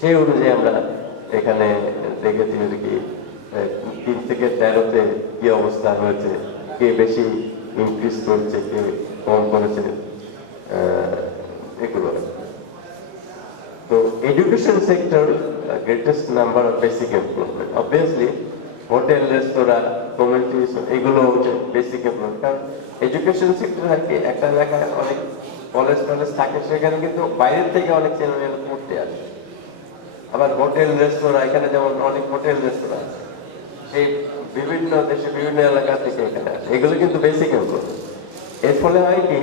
সেই অনুযায়ী আমরা এখানে দেখেছি আর কি 3 থেকে 13-তে কি অবস্থা হয়েছে, কে বেশি ইনক্রিজ করছে, কে কম করেছে, এগুলো। তো education sector greatest number of basic employment. Obviously hotel, restaurant, community, এগুলো হচ্ছে বেসিক এমপ্লয়মেন্ট। কারণ এডুকেশন সেক্টর আর কি, একটা এলাকায় অনেক কলেজ টলেজ থাকে, সেখানে কিন্তু বাইরের থেকে অনেক ছেলেমেয়েরা পড়তে আসে। আবার হোটেল রেস্তোরাঁ, এখানে যেমন অনেক হোটেল রেস্তোরাঁ আছে, সেই বিভিন্ন দেশে বিভিন্ন এলাকা থেকে এখানে আসে, এগুলো কিন্তু বেসিক এমপ্লয়মেন্ট। এর ফলে হয় কি,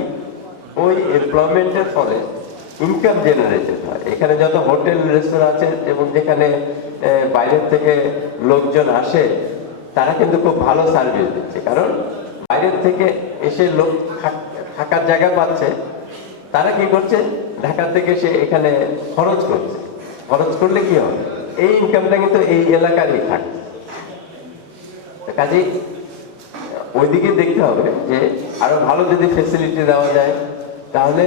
ওই এমপ্লয়মেন্টের ফলে ইনকাম জেনারেটেড হয়। এখানে যত হোটেল রেস্তোরাঁ আছে এবং যেখানে বাইরের থেকে লোকজন আসে, তারা কিন্তু খুব ভালো সার্ভিস দিচ্ছে, কারণ বাইরের থেকে এসে লোক থাকার জায়গা পাচ্ছে। তারা কি করছে, ঢাকা থেকে সে এখানে খরচ করছে। খরচ করলে কি হবে, এই ইনকামটা কিন্তু এই এলাকারই থাকছে। কাজেই ওইদিকে দেখতে হবে যে আরো ভালো যদি ফেসিলিটি দেওয়া যায়, তাহলে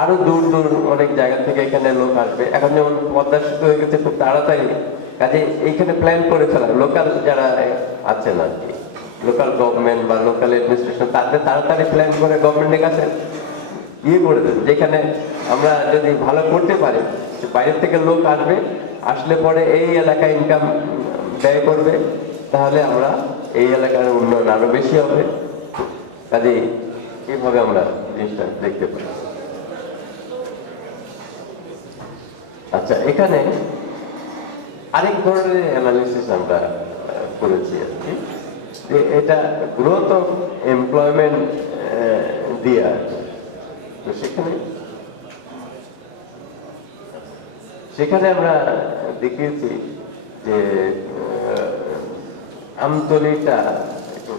আরো দূর দূর অনেক জায়গা থেকে এখানে লোক আসবে। এখন যেমন পদ্মা সেতু হয়ে গেছে খুব তাড়াতাড়ি, কাজে এইখানে প্ল্যান করে ফেলা, লোকাল যারা আছেন আর কি, লোকাল গভর্নমেন্ট বা লোকাল অ্যাডমিনিস্ট্রেশন, তাদের তাড়াতাড়ি প্ল্যান করে গভর্নমেন্টের কাছে ইয়ে করে দেন, যেখানে আমরা যদি ভালো করতে পারি, বাইরের থেকে লোক আসবে, আসলে পরে এই এলাকায় ইনকাম ব্যয় করবে, তাহলে আমরা এই এলাকার উন্নয়ন আরো বেশি হবে। কাজেই এইভাবে আমরা জিনিসটা দেখতে পাই। আচ্ছা, এখানে আরেক ধরনের অ্যানালিসিস আমরা করেছি আর কি, যে এটা গ্রোথ অফ এমপ্লয়মেন্ট দিয়ে আছে। তো সেখানে আমরা দেখিয়েছি যে আমতলীটা একটু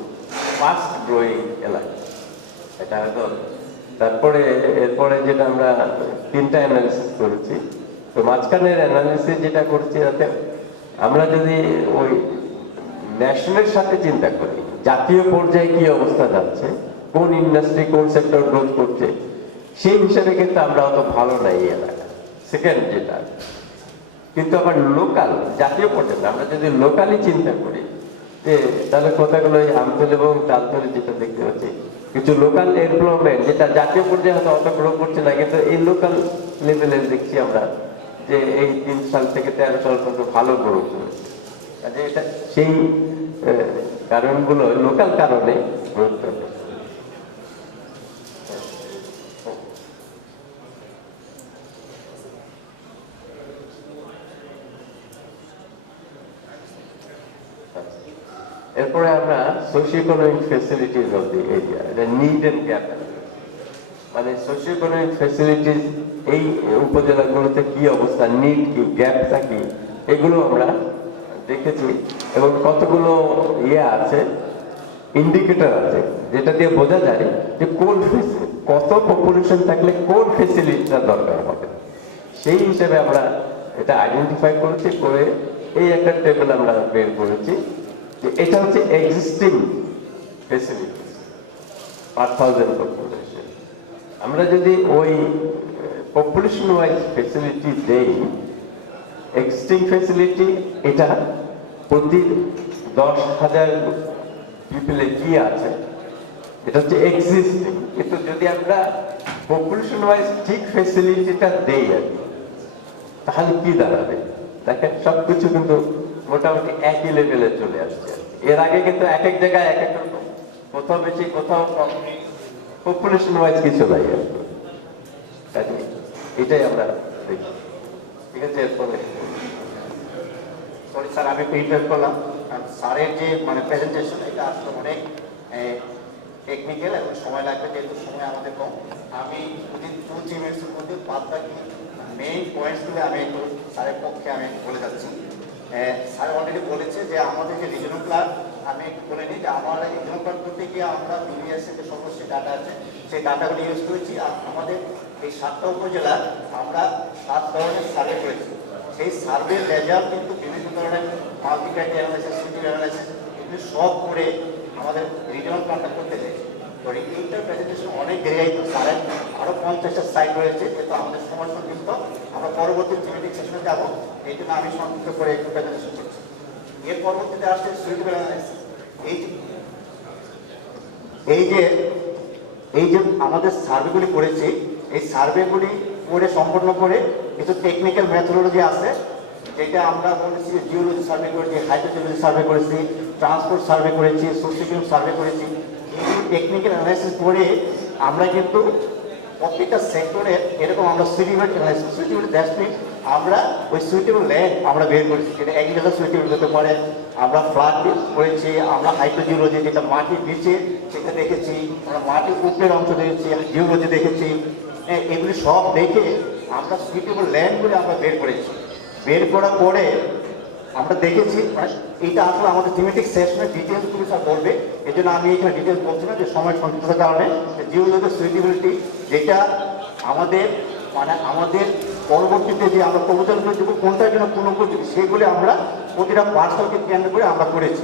ফাস্ট গ্রোয়িং এলাকা, এটা হয়তো। তারপরে এরপরে যেটা আমরা 3টা অ্যানালিসিস করেছি, তো মাঝখানের অ্যানালিসিস যেটা করছি, যাতে আমরা যদি ওই ন্যাশনালের সাথে চিন্তা করি, জাতীয় পর্যায়ে কি অবস্থা যাচ্ছে, কোন ইন্ডাস্ট্রি কোন সেক্টর গ্রোথ করছে, সেই হিসাবে কিন্তু আমরা অত ভালো নাই এই এলাকা। সেকেন্ড যেটা, কিন্তু আবার লোকাল, জাতীয় পর্যায়ে আমরা যদি লোকালি চিন্তা করি, যে তাহলে কথাগুলো এই আমতলী এবং চালতলী যেটা দেখতে পাচ্ছি, কিছু লোকাল এমপ্লয়মেন্ট যেটা জাতীয় পর্যায়ে হয়তো অত গ্রো করছে না, কিন্তু এই লোকাল লেভেলে দেখছি আমরা যে এই 3 সাল থেকে 13 সাল পর্যন্ত ভালো গ্রো করেছে। কাজে এটা সেই কারণগুলো লোকাল কারণে গ্রোথ করবে। এরপরে আমরা socio economic facilities of the area, এটা নিড এন্ড গ্যাপ, মানে সোশিও ইকোনমিক ফ্যাসিলিটিস এই উপজেলাগুলোতে কি অবস্থা, নিড কি, গ্যাপটা কি, এগুলো আমরা দেখেছি। এবং কতগুলো আছে, ইন্ডিকেটর আছে, যেটা দিয়ে বোঝা যায় যে কোন কত পপুলেশন থাকলে কোন ফেসিলিটিটা দরকার হবে, সেই হিসেবে আমরা এটা আইডেন্টিফাই করেছি। করে এই একটা টেবিল আমরা বের করেছি, যে এটা হচ্ছে এক্সিস্টিং ফেসিলিটিস পার 1000 পপুলেশন। আমরা যদি ওই পপুলেশন ওয়াইজ ফেসিলিটি দেই, এক্সিস্টিং ফেসিলিটি এটা প্রতি 10,000 পিপলে কি আছে, এটা হচ্ছে এক্সিস্টিং। কিন্তু যদি আমরা পপুলেশন ওয়াইজ ঠিক ফেসিলিটিটা দেই আর কি, তাহলে কি দাঁড়াবে? দেখেন, সবকিছু কিন্তু মোটামুটি একই লেভেলে চলে আসছে। এর আগে কিন্তু এক এক জায়গায় এক এক রকম, কোথাও বেশি কোথাও কম, পপুলেশন ওয়াইজ কিছু নাই আর কি। এটাই আমরা দেখি। ঠিক আছে, এরপরে সরি স্যার, আমি একটু ইন্টারেস্ট করলাম। স্যারের যে মানে প্রেজেন্টেশন, এটা আসলে অনেক টেকনিক্যাল এবং সময় লাগবে, যেহেতু সময় আমাদের কম। আমি যদি 2-3 মিনিটের মধ্যে বাদ বাকি মেইন পয়েন্টসগুলো আমি একটু স্যারের পক্ষে আমি বলে যাচ্ছি। স্যার অলরেডি বলেছে যে আমাদের যে রিজনাল প্ল্যান, আমি একটু বলে নিই যে আমরা রিজনাল প্ল্যান করতে গিয়ে আমরা বিবিএস যে সমস্ত ডাটা আছে, সেই ডাটাগুলো ইউজ করেছি। আর আমাদের এই 7টা উপজেলার আমরা 7 ধরনের সার্ভে করেছি। সেই সার্ভের রেজাল্ট কিন্তু বিভিন্ন ধরনের multi criteria analysis, city analysis, এগুলো সব করে আমাদের রিজনাল প্ল্যানটা করতে চাইছি। তো এইটার প্রেজেন্টেশন অনেক দেরি, স্যারের আরও 50টা সাইট রয়েছে, কিন্তু আমাদের সময় সংক্ষিপ্ত, আমরা পরবর্তী থিওরিটিক সেশনে যাব, এই জন্য আমি সংক্ষিপ্ত করে একটু প্রেজেন্টেশন করছি। এর পরবর্তীতে আসছে সুইটেবল অ্যানালাইসিস। এই যে আমাদের সার্ভেগুলি করেছি, এই সার্ভেগুলি করে সম্পন্ন করে কিছু টেকনিক্যাল মেথোডোলজি আছে, যেটা আমরা বলেছি জিওলজি সার্ভে করেছি, হাইড্রোজিওলজি সার্ভে করেছি, ট্রান্সপোর্ট সার্ভে করেছি, সোশিও সার্ভে করেছি। এই টেকনিক্যাল অ্যানালাইসিস করে আমরা কিন্তু প্রত্যেকটা সেক্টরে এরকম আমরা সুইটেবল অ্যানালাইসিস, সুইটেবল দ্যাটস আমরা ওই সুইটেবল ল্যান্ড আমরা বের করেছি, যেটা এগ্রিকালচার সুইটেবল হতে পারে। আমরা ফ্লাড করেছি, আমরা হাইড্রোজিওলজি যেটা মাটির নিচে সেটা দেখেছি, আমরা মাটির উপরের অংশ দেখেছি, জিওলজি দেখেছি। এগুলি সব দেখে আমরা সুইটেবল ল্যান্ডগুলি আমরা বের করেছি। বের করার পরে আমরা দেখেছি, এইটা আসলে আমাদের থিমেটিক সেশনের ডিটেলসগুলি স্যার বলবে, এই জন্য আমি এখানে ডিটেলস বলছি না, যে সময় সংক্ষিপ্ততার কারণে। জিওলজিক্যাল সুইটেবিলিটি, যেটা আমাদের মানে আমাদের পরবর্তীতে যে আমরা প্রপোজালগুলো দেবো কোনটার জন্য কোন উপযোগী, সেগুলি আমরা প্রতিটা পার্সেলকে কেন্দ্র করে আমরা করেছি।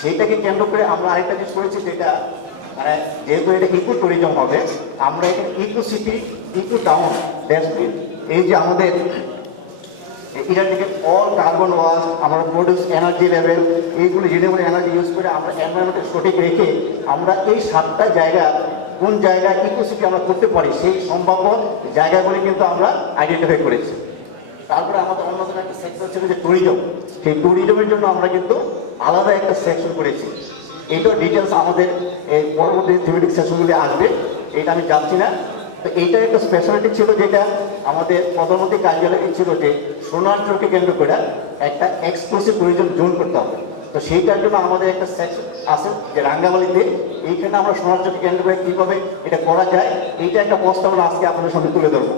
সেইটাকে কেন্দ্র করে আমরা আরেকটা জিনিস করেছি, যেটা মানে যেহেতু এটা ইকো ট্যুরিজম হবে, আমরা এখানে ইকো সিটি, ইকো টাউন, এই যে আমাদের ইরাডিকেট অল কার্বন ওয়াশ, আমরা প্রডিউস এনার্জি লেভেল, এইগুলো রিনিউয়েবল এনার্জি ইউজ করে আমরা এনভায়রনমেন্টকে সঠিক রেখে আমরা এই 7টা জায়গা কোন জায়গায় ইকো সিটি আমরা করতে পারি, সেই সম্ভাব্য জায়গাগুলি কিন্তু আমরা আইডেন্টিফাই করেছি। তারপরে আমাদের অন্যতম একটা সেক্টর ছিল যে ট্যুরিজম। সেই ট্যুরিজমের জন্য আমরা কিন্তু আলাদা একটা সেকশন করেছি। এইটার ডিটেলস আমাদের এই পরবর্তী থিমেটিক সেশনগুলি আসবে, এটা আমি যাচ্ছি না। তো এইটা একটা স্পেশালিটি ছিল যেটা আমাদের প্রধানমন্ত্রী কার্যালয়ে ছিল যে সোনারচরকে কেন্দ্র করে একটা এক্সক্লুসিভ ট্যুরিজম জোন করতে হবে। তো সেইটার জন্য আমাদের একটা সেকশন আছে যে রাঙ্গামালিতে, এইখানে আমরা সোনারচরকে কেন্দ্র করে কীভাবে এটা করা যায় এইটা একটা প্রস্তাবনা আজকে আপনাদের সামনে তুলে ধরবো।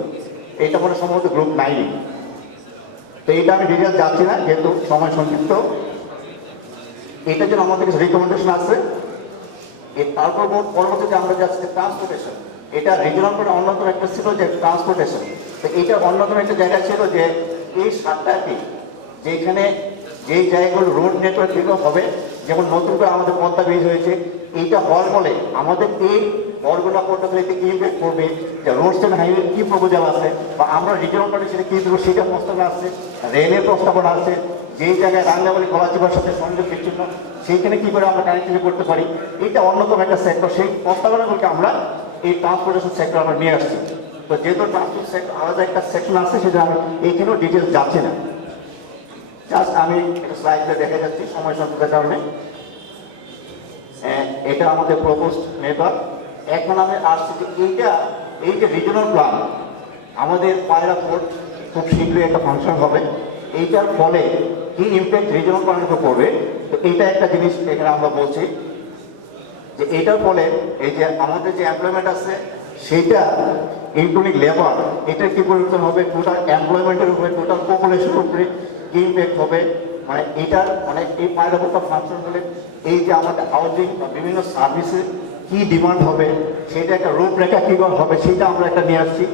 এটা মনে সম্ভবত গ্রুপ 9। তো এইটা আমি ডিটেলস যাচ্ছি না যেহেতু সময় সংক্ষিপ্ত। এটার জন্য আমাদের কিছু রিকমেন্ডেশন আছে। তারপর পরবর্তীতে আমরা যাচ্ছি ট্রান্সপোর্টেশন। এটা রিজনাল করে অন্যতম একটা ছিল যে ট্রান্সপোর্টেশন। তো এটা অন্যতম একটা জায়গা ছিল যে এই 7টাকে যেখানে যেই জায়গাগুলো রোড নেটওয়ার্ক ডেভেলপ হবে, যেমন নতুন করে আমাদের পদ্মা ব্রিজ হয়েছে, এইটা হওয়ার ফলে আমাদের এই বরগুনা পর্যটনকে কি ইম্প্যাক্ট করবে, যে রোড সেন্ড হাইওয়ে কি প্রপোজাল আছে, বা আমরা রিজনাল করে সেটা কী দেবো সেটা প্রস্তাবনা আছে, রেলের প্রস্তাবনা আছে, যেই জায়গায় রাঙ্গামালি কলাচিপার সাথে সংযোগ বিচ্ছিন্ন সেইখানে কি করে আমরা কানেক্টিভিটি করতে পারি, এটা অন্যতম একটা সেক্টর। সেই প্রস্তাবনাগুলোকে আমরা এই ট্রান্সপোর্টেশন সেক্টর আমরা নিয়ে আসছি। তো যেহেতু ট্রান্সপোর্ট সেক্টর আলাদা একটা সেকশন আছে, সেটা আমি এইখানেও ডিটেলস যাচ্ছি না। জাস্ট আমি একটা স্লাইডে দেখে যাচ্ছি সময় সংকটের কারণে। এটা আমাদের প্রপোজড নেটওয়ার্ক। এখন আমি আসছি যে এই যে রিজনাল প্ল্যান আমাদের পায়রা পোর্ট খুব শীঘ্রই একটা ফাংশন হবে, এইটার ফলে কি ইম্প্যাক্ট রিজনাল প্ল্যানের উপর পড়বে। তো এইটা একটা জিনিস এখানে আমরা বলছি যে এটার ফলে এই যে আমাদের যে এমপ্লয়মেন্ট আছে সেইটা ইনক্লুডিং লেবার, এটা কি পরিবর্তন হবে, টোটাল এমপ্লয়মেন্টের উপরে, টোটাল পপুলেশনের উপরে কি ইম্প্যাক্ট হবে। মানে এটার মানে এই পায়রা পোর্ট ফাংশন হলে এই যে আমাদের হাউজিং বা বিভিন্ন সার্ভিসের কি ডিমান্ড হবে, সেটা একটা রূপরেখা কীভাবে হবে সেটা আমরা একটা নিয়ে আসছি।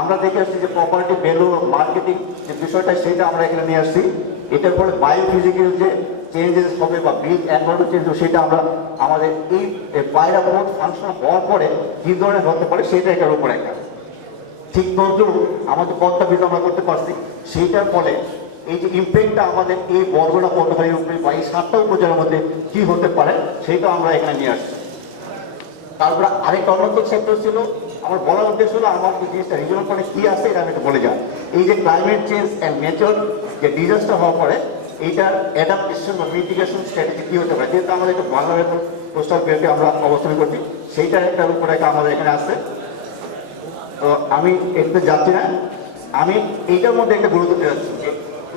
আমরা দেখে আসছি যে প্রপার্টি ভ্যালু মার্কেটিং যে বিষয়টা সেটা আমরা এখানে নিয়ে আসছি। এটার ফলে বায়োফিজিক্যাল যে চেঞ্জেস হবে বা বিল্ড এনভায়রনমেন্ট চেঞ্জ হবে সেটা আমরা আমাদের এই পায়রা পোর্ট ফাংশন হওয়ার পরে কী ধরনের হতে পারে সেটা একটা রূপরেখা। ঠিক তদ্রুপ আমাদের পদ্মা ব্রিজ আমরা করতে পারছি, সেইটার ফলে এই যে ইম্প্যাক্টটা আমাদের এই বরগুনা পদ্মাখালীর উপরে বা এই 7টা উপজেলার মধ্যে কি হতে পারে সেটা আমরা এখানে নিয়ে আসছি। তারপরে আরেকটা অন্যতম সেক্টর ছিল আমার বলার উদ্দেশ্য হলো আমার এই জিনিসটা রিজনাল প্ল্যানে কী আছে এটা আমি একটু বলে যাই। এই যে ক্লাইমেট চেঞ্জ অ্যান্ড নেচার যে ডিজাস্টার হওয়ার পরে এইটার অ্যাডাপ্টেশন বা মিটিগেশন স্ট্র্যাটেজি কী হতে পারে, যেহেতু আমাদের একটা ভালনারেবল কোস্টাল বেল্টে আমরা অবস্থান করছি, সেইটার একটা রূপরেখা আমাদের এখানে আসছে। তো আমি এতে যাচ্ছি না, আমি এইটার মধ্যে একটা গুরুত্ব দিয়ে যাচ্ছি যে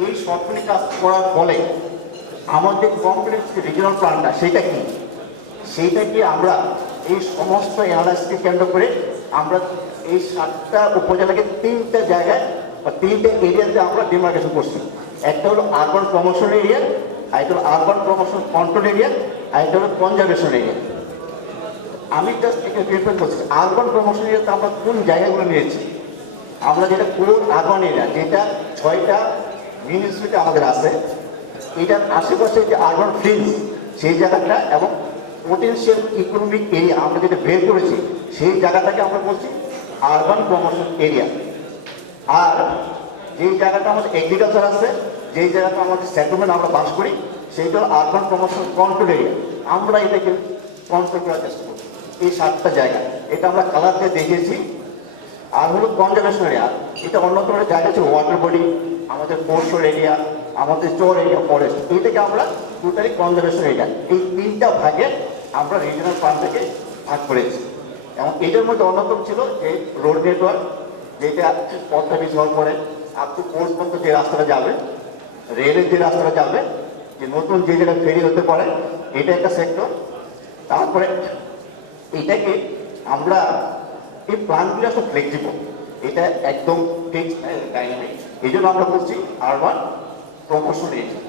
এই সবগুলি কাজ করার ফলে আমাদের কমপ্লেক্স যে রিজনাল প্ল্যানটা সেইটা কি, সেইটা কি আমরা এই সমস্ত অ্যানালাইসিসকে কেন্দ্র করে আমরা এই 7টা উপজেলাকে 3টে জায়গায় বা 3টে এরিয়াতে আমরা ডিমার্কেশন করছি। একটা হলো আরবান প্রমোশন এরিয়া, আরেকটা হলো আরবান প্রমোশন কন্ট্রোল এরিয়া, আরেকটা হলো কনজারভেশন এরিয়া। আমি জাস্ট এখানে প্রিপেয়ার করছি আরবান প্রমোশন এরিয়াতে আমরা কোন জায়গাগুলো নিয়েছি। আমরা যেটা কোর আরবান এরিয়া, যেটা 6টা মিউনিসিপ্যালিটি আমাদের আছে, এটার আশেপাশে যে আরবান ফ্রিঞ্জ সেই জায়গাটা এবং পোটেনশিয়াল ইকোনমিক এরিয়া আমরা যেটা বের করেছি সেই জায়গাটাকে আমরা বলছি আরবান প্রমোশন এরিয়া। আর যেই জায়গাটা আমাদের এগ্রিকালচার আছে, যেই জায়গাটা আমাদের সেটেলমেন্ট আমরা বাস করি, সেইটা আরবান প্রমোশন কন্ট্রোল এরিয়া। আমরা এটাকে কন্ট্রোল করার চেষ্টা করি এই 7টা জায়গা, এটা আমরা কালার দিয়ে দেখিয়েছি। আর হলো কনজারভেশন এরিয়া, এটা অন্যতম জায়গা ছিল ওয়াটার বডি, আমাদের পোর্শন এরিয়া, আমাদের চর এরিয়া, ফরেস্ট, এইটাকে আমরা টোটালি কনজারভেশন এরিয়া। এই 3টা ভাগে আমরা রিজনাল প্ল্যান থেকে ভাগ করেছি। এবং এটার মধ্যে অন্যতম ছিল এই রোড নেটওয়ার্ক, যেটা পদ্মা ব্রিজ হওয়ার পরে আপনি কোর্স পর্যন্ত যে রাস্তাটা যাবে, রেলের যে রাস্তাটা যাবে, যে নতুন যে জায়গায় ফেরি হতে পারে, এটা একটা সেক্টর। তারপরে এটাকে আমরা এই প্ল্যানগুলো আসলে ফ্লেক্সিবল, এটা একদম ফিক্সড ডাইনামিক, এই জন্য আমরা বলছি urban promotion area,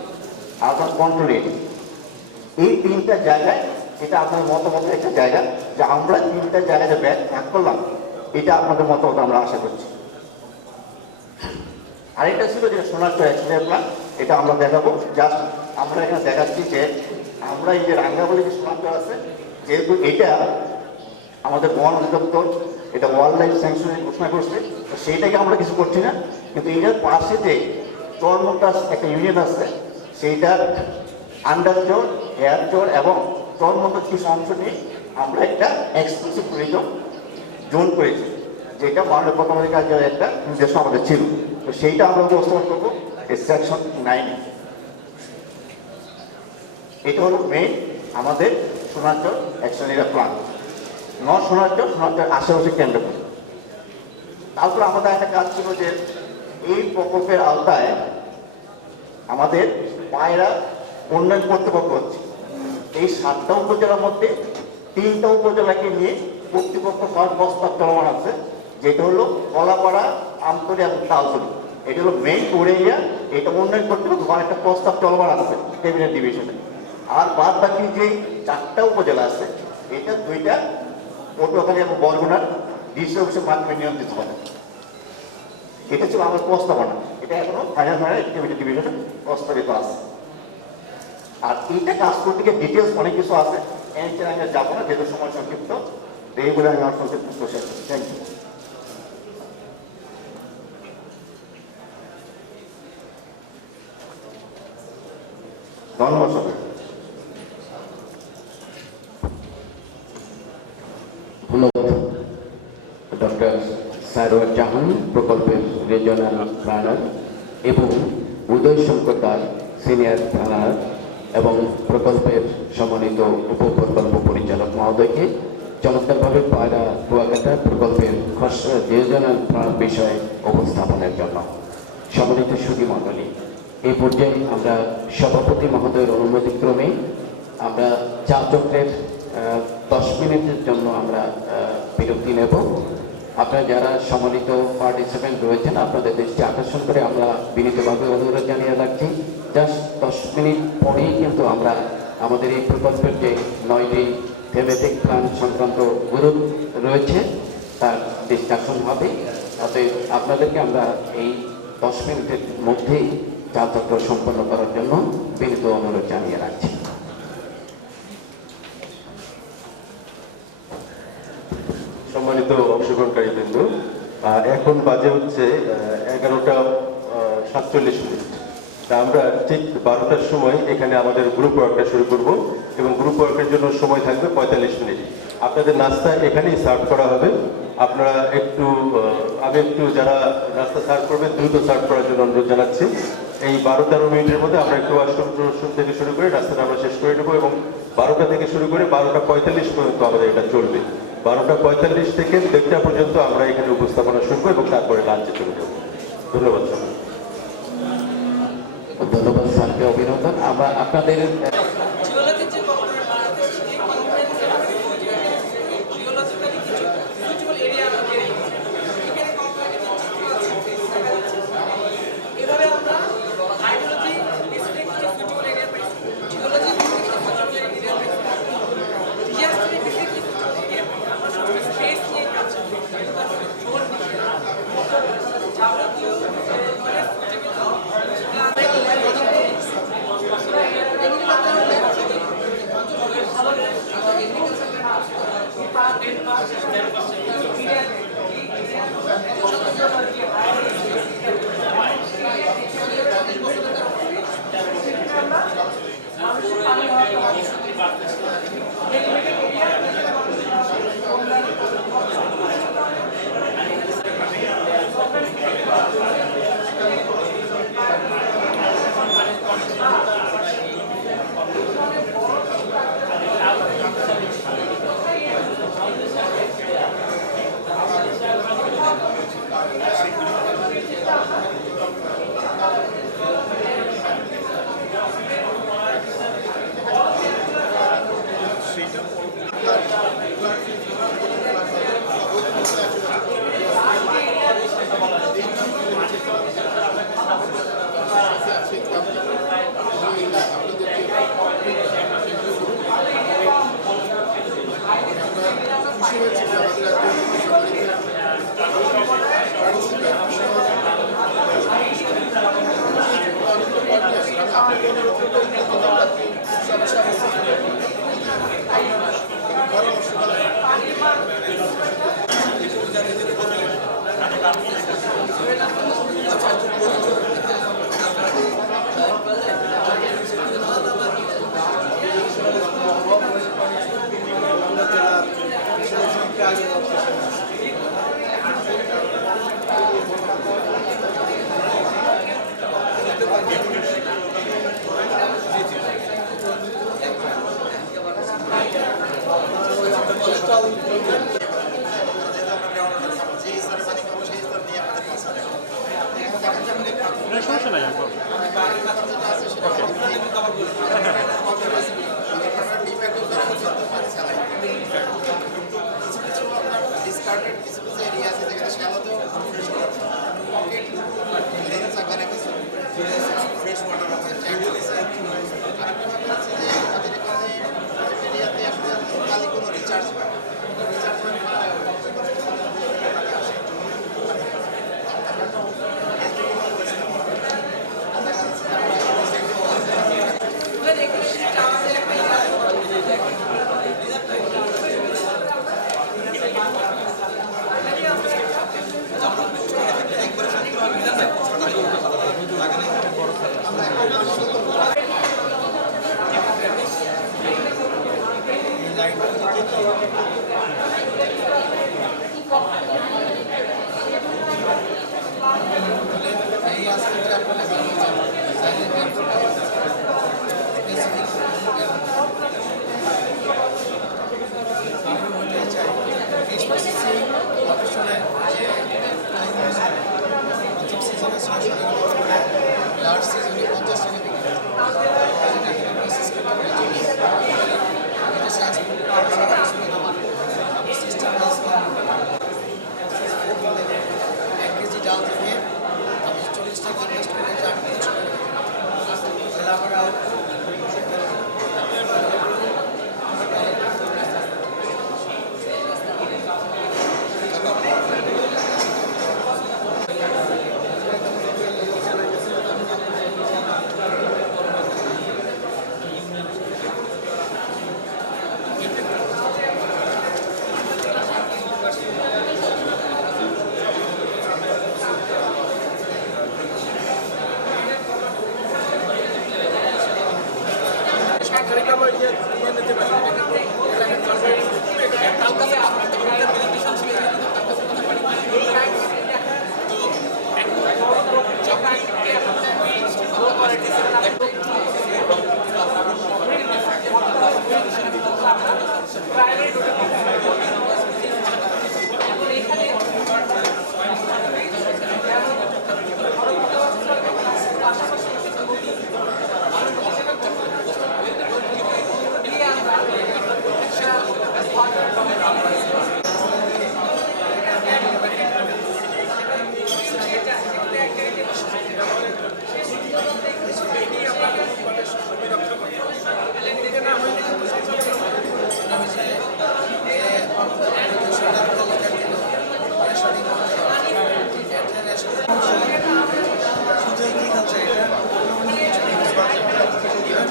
urban control area. এই 3টা জায়গায় এটা আপনার মতামতের একটা জায়গা যে আমরা 3টা জায়গায় যে ভাগ করলাম, এটা আপনাদের মতামত আমরা আশা করছি। আরেকটা ছিল যেটা সোনারচর অ্যাকশনের প্ল্যান, এটা আমরা দেখাবো। জাস্ট আমরা এখানে দেখাচ্ছি যে আমরা এই যে রাঙ্গামালি যে সোনারচর আছে, যেহেতু এটা আমাদের বন অধিদপ্তর এটা ওয়াইল্ড লাইফ স্যাংচুরি ঘোষণা করছে, তো সেইটাকে আমরা কিছু করছি না। কিন্তু এটার পাশে যে চরমোটাস একটা ইউনিয়ন আছে, সেইটার আন্ডার চর, হেয়ার চর এবং চরমোটাস কিছু অংশ নিয়ে আমরা একটা এক্সক্লুসিভ ট্যুরিজম জোন করেছি, যেটা মাননীয় প্রধানমন্ত্রীর কার্যালয়ে একটা নির্দেশ আমাদের ছিল। তো সেইটা আমরা উপস্থাপন করবো এই সেকশন 9। এটা হলো মেইন আমাদের Sonarchar action area plan, north Sonarchar আশেপাশে কেন্দ্র করে। তারপর আমাদের একটা কাজ ছিল যে এই প্রকল্পের আওতায় আমাদের পায়রা উন্নয়ন কর্তৃপক্ষ হচ্ছে। এই 7টা উপজেলার মধ্যে 3টা উপজেলাকে নিয়ে কর্তৃপক্ষ হওয়ার প্রস্তাব চলমান আছে, যেটা হলো কলাপাড়া, আমতলী এবং তালতলী। এটা হলো মেইন কোর এরিয়া। এটা উন্নয়ন কর্তৃপক্ষ হওয়ার একটা প্রস্তাব চলমান আছে ক্যাবিনেট ডিভিশনে। আর বাদ বাকি যে 4টা উপজেলা আছে, এটা 2টা পটুয়াখালী এবং বরগুনার ডিসি অফিসের মাধ্যমে নিয়ন্ত্রিত হবে। এটা ছিল আমার প্রস্তাবনা। এটা এখনো ফাইনাল ক্যাবিনেট ডিভিশনে প্রস্তাবিত আছে। আর এইটা কাজ করতে গিয়ে ডিটেলস অনেক কিছু আছে, এর আমি যাবো না, যেহেতু সময় সংক্ষিপ্ত। এইগুলো আমি আমার সংক্ষিপ্ত বসে আছি। Thank you. ধন্যবাদ সবাই। ধন্যবাদ ডক্টর সারোয়ার জাহান, প্রকল্পের রিজিওনাল প্ল্যানার, এবং উদয় শঙ্কর দাস, সিনিয়র প্ল্যানার এবং প্রকল্পের সম্মানিত উপপ্রকল্প পরিচালক মহোদয়কে চমৎকারভাবে পায়রা কুয়াকাটা প্রকল্পের খসড়া রিজিওনাল প্ল্যান বিষয়ে উপস্থাপনের জন্য। সম্মানিত সুধী মণ্ডলী, এই পর্যায়ে আমরা সভাপতি মহোদয়ের অনুমতিক্রমে আমরা চা চক্রের 10 মিনিটের জন্য আমরা বিরতি নেব। আপনারা যারা সম্মানিত পার্টিসিপেন্ট রয়েছেন, আপনাদের দৃষ্টি আকর্ষণ করে আমরা বিনীতভাবে অনুরোধ জানিয়ে রাখছি, জাস্ট 10 মিনিট পরেই কিন্তু আমরা আমাদের এই প্রকল্পের যে 9টি থেমেটিক প্ল্যান সংক্রান্ত গ্রুপ রয়েছে তার ডিসকাশন হবে। অতএব আপনাদেরকে আমরা এই 10 মিনিটের মধ্যেই চা চক্র সম্পন্ন করার জন্য বিনীত অনুরোধ জানিয়ে রাখছি। সম্মানিত অংশগ্রহণকারী বৃন্দ, এখন বাজে হচ্ছে 11টা 47 মিনিট। তা আমরা ঠিক 12টার সময় এখানে আমাদের গ্রুপ ওয়ার্কটা শুরু করব এবং গ্রুপ ওয়ার্কের জন্য সময় থাকবে 45 মিনিট। আপনাদের নাস্তা এখানেই সার্ভ করা হবে। আপনারা আমি একটু যারা নাস্তা সার্ভ করবেন দ্রুত সার্ভ করার জন্য অনুরোধ জানাচ্ছি। এই 12-13 মিনিটের মধ্যে আমরা একটু ওয়াশরুম থেকে শুরু করে নাস্তাটা আমরা শেষ করে নেবো এবং 12টা থেকে শুরু করে 12টা 45 পর্যন্ত আমাদের এটা চলবে। 12টা 45 থেকে 1টা পর্যন্ত আমরা এখানে উপস্থাপনা শুরু করবো এবং তারপরে লাঞ্চে চলে যাবো। ধন্যবাদ সবাই। ধন্যবাদ স্যারকে, অভিনন্দন। আমরা আপনাদের Thank you. ফ্রেশ ওয়াটার ওখানে ট্যাঙ্ক রয়েছে। আরেকটা হচ্ছে যে আমাদের এখানে এরিয়াতে আসলে লোকালি কোনো রিচার্জ হয় রিচার্জ এই আসলে আপনারা লার্জ সিজনে 50 টাকা বিক্রি হয়। প্রসেস সিস্টেম এক কেজি ডাল থেকে আমি 40 টাকা ইনভেস্ট করে 4 কেজি আমরা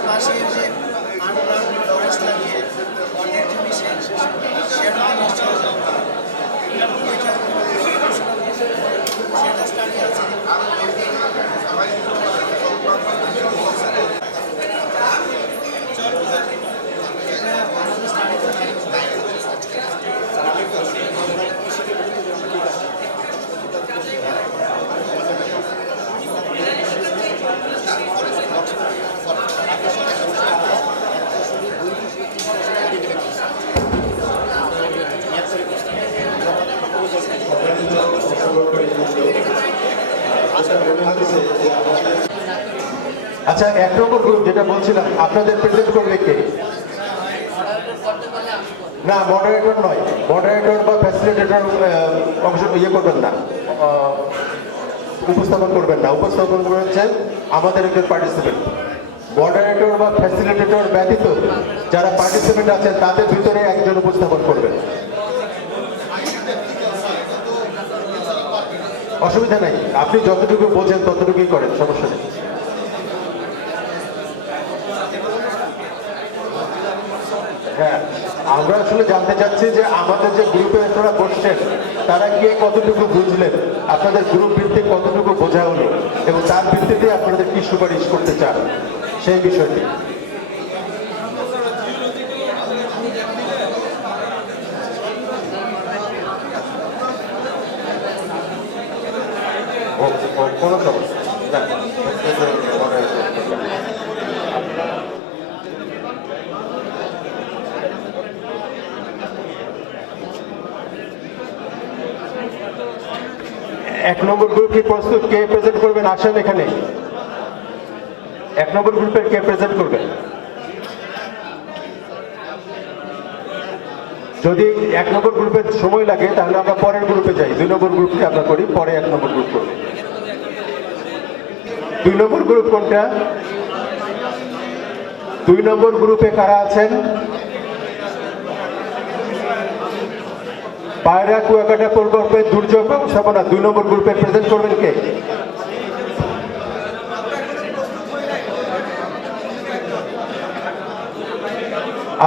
পাশে যে আনপ্লান্ট ফরেস্ট লাগিয়ে অনেক জমি সেটা নষ্ট হয়ে যাবে সেটা স্টাডি আছে। আচ্ছা, 1 নম্বর গ্রুপ যেটা বলছিলাম আপনাদের প্রেজেন্ট করবে কে? না, মডারেটর নয়, মডারেটর বা ফ্যাসিলিটেটর অংশ করবেন না, উপস্থাপন করবেন না। উপস্থাপন করেছেন আমাদের একজন পার্টিসিপেন্ট। মডারেটর বা ফ্যাসিলিটেটর ব্যতীত যারা পার্টিসিপেন্ট আছেন তাদের ভিতরে একজন উপস্থাপন করবেন। অসুবিধা নাই, আপনি যতটুকু বোঝেন ততটুকুই করেন, সমস্যা নেই। হ্যাঁ, আমরা আসলে জানতে চাচ্ছি যে আমাদের যে গ্রুপে আপনারা বসছেন তারা কে কতটুকু বুঝলেন, আপনাদের গ্রুপ ভিত্তিক কতটুকু বোঝা হলো এবং তার ভিত্তিতে আপনাদের কি সুপারিশ করতে চান সেই বিষয়টি। কোনো সমস্যা না। 1 নম্বর গ্রুপ কি প্রস্তুত? কে প্রেজেন্ট করবেন? আসেন এখানে। 1 নম্বর গ্রুপের কে প্রেজেন্ট করবেন? যদি 1 নম্বর গ্রুপের সময় লাগে তাহলে আমরা পরের গ্রুপে যাই, 2 নম্বর গ্রুপকে আমরা করি, পরে 1 নম্বর গ্রুপ করি। 2 নম্বর গ্রুপ কোনটা? 2 নম্বর গ্রুপে কারা আছেন? পায়রা কুয়াকাটা প্রকল্পে দুর্যোগ ব্যবস্থাপনা 2 নম্বর গ্রুপে প্রেজেন্ট করবেন কে?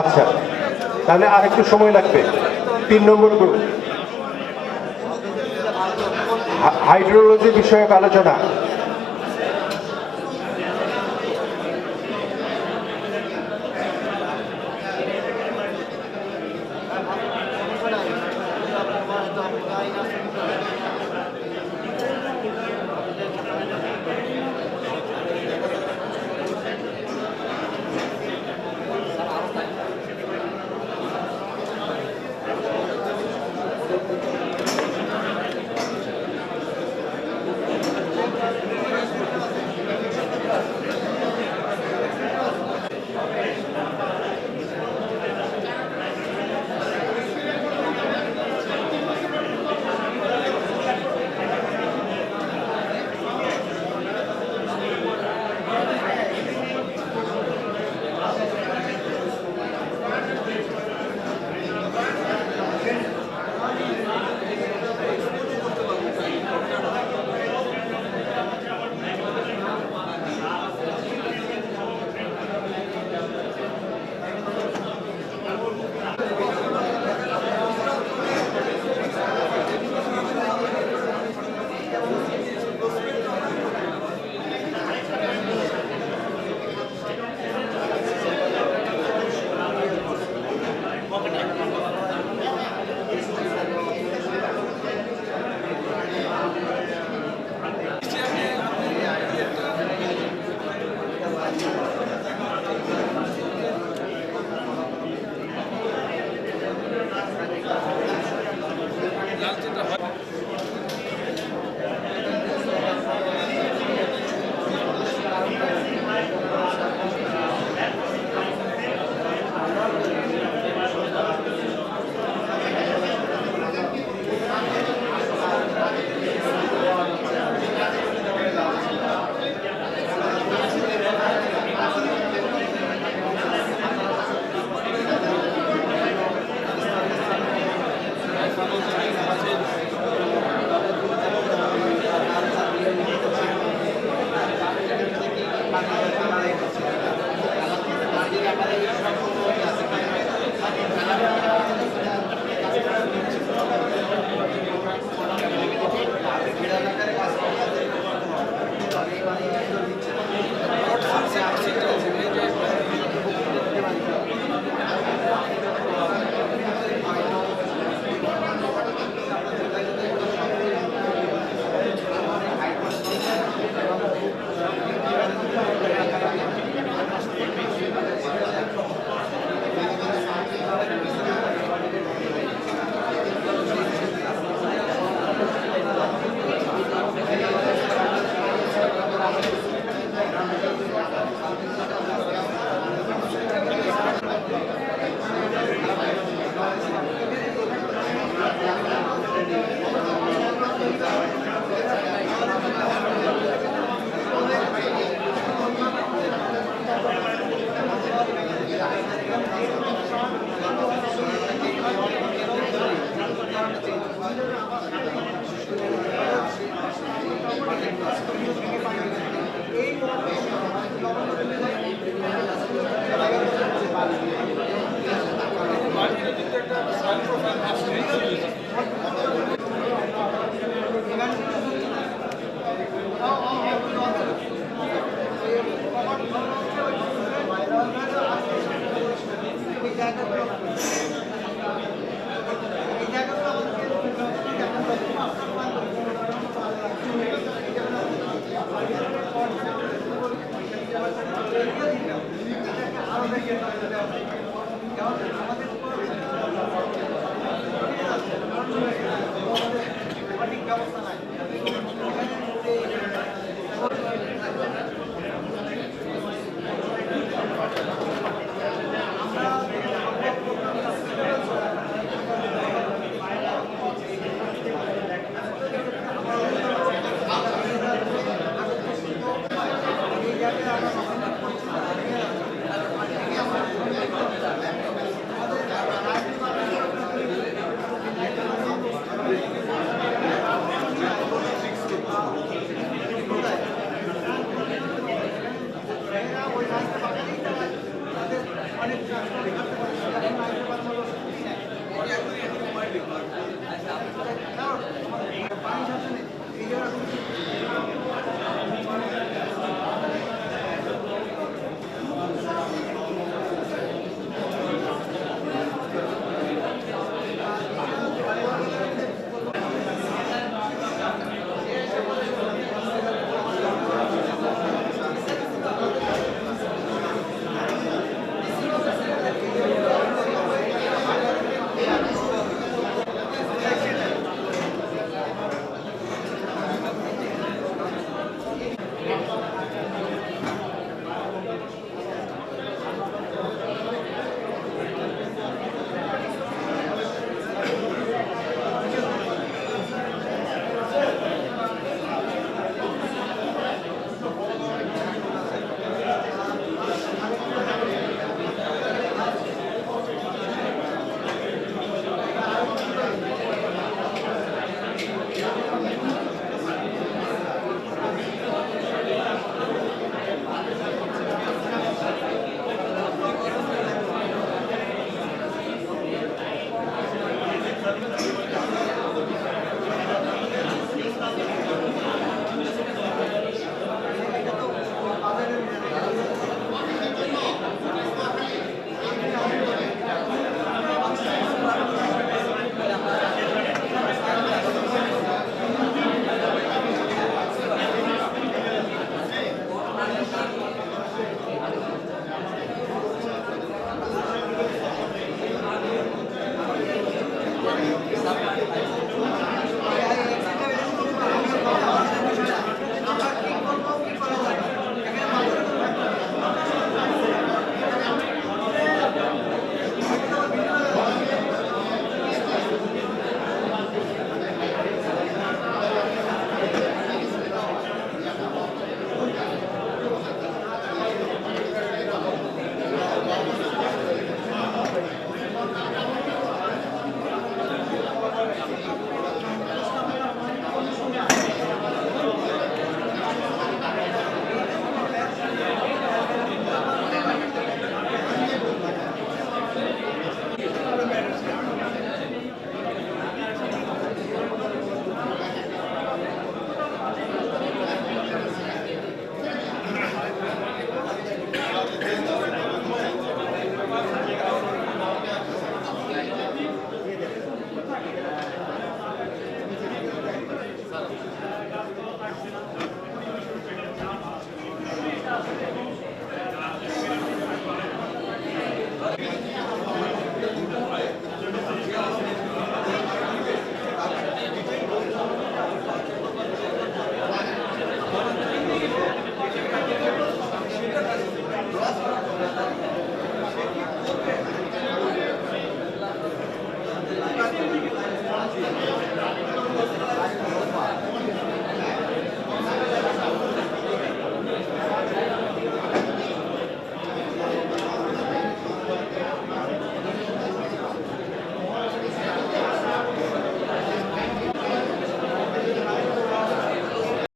আচ্ছা, তাহলে আরেকটু সময় লাগবে। 3 নম্বর গ্রুপ হাইড্রোলজি বিষয়ক আলোচনা। আমাদের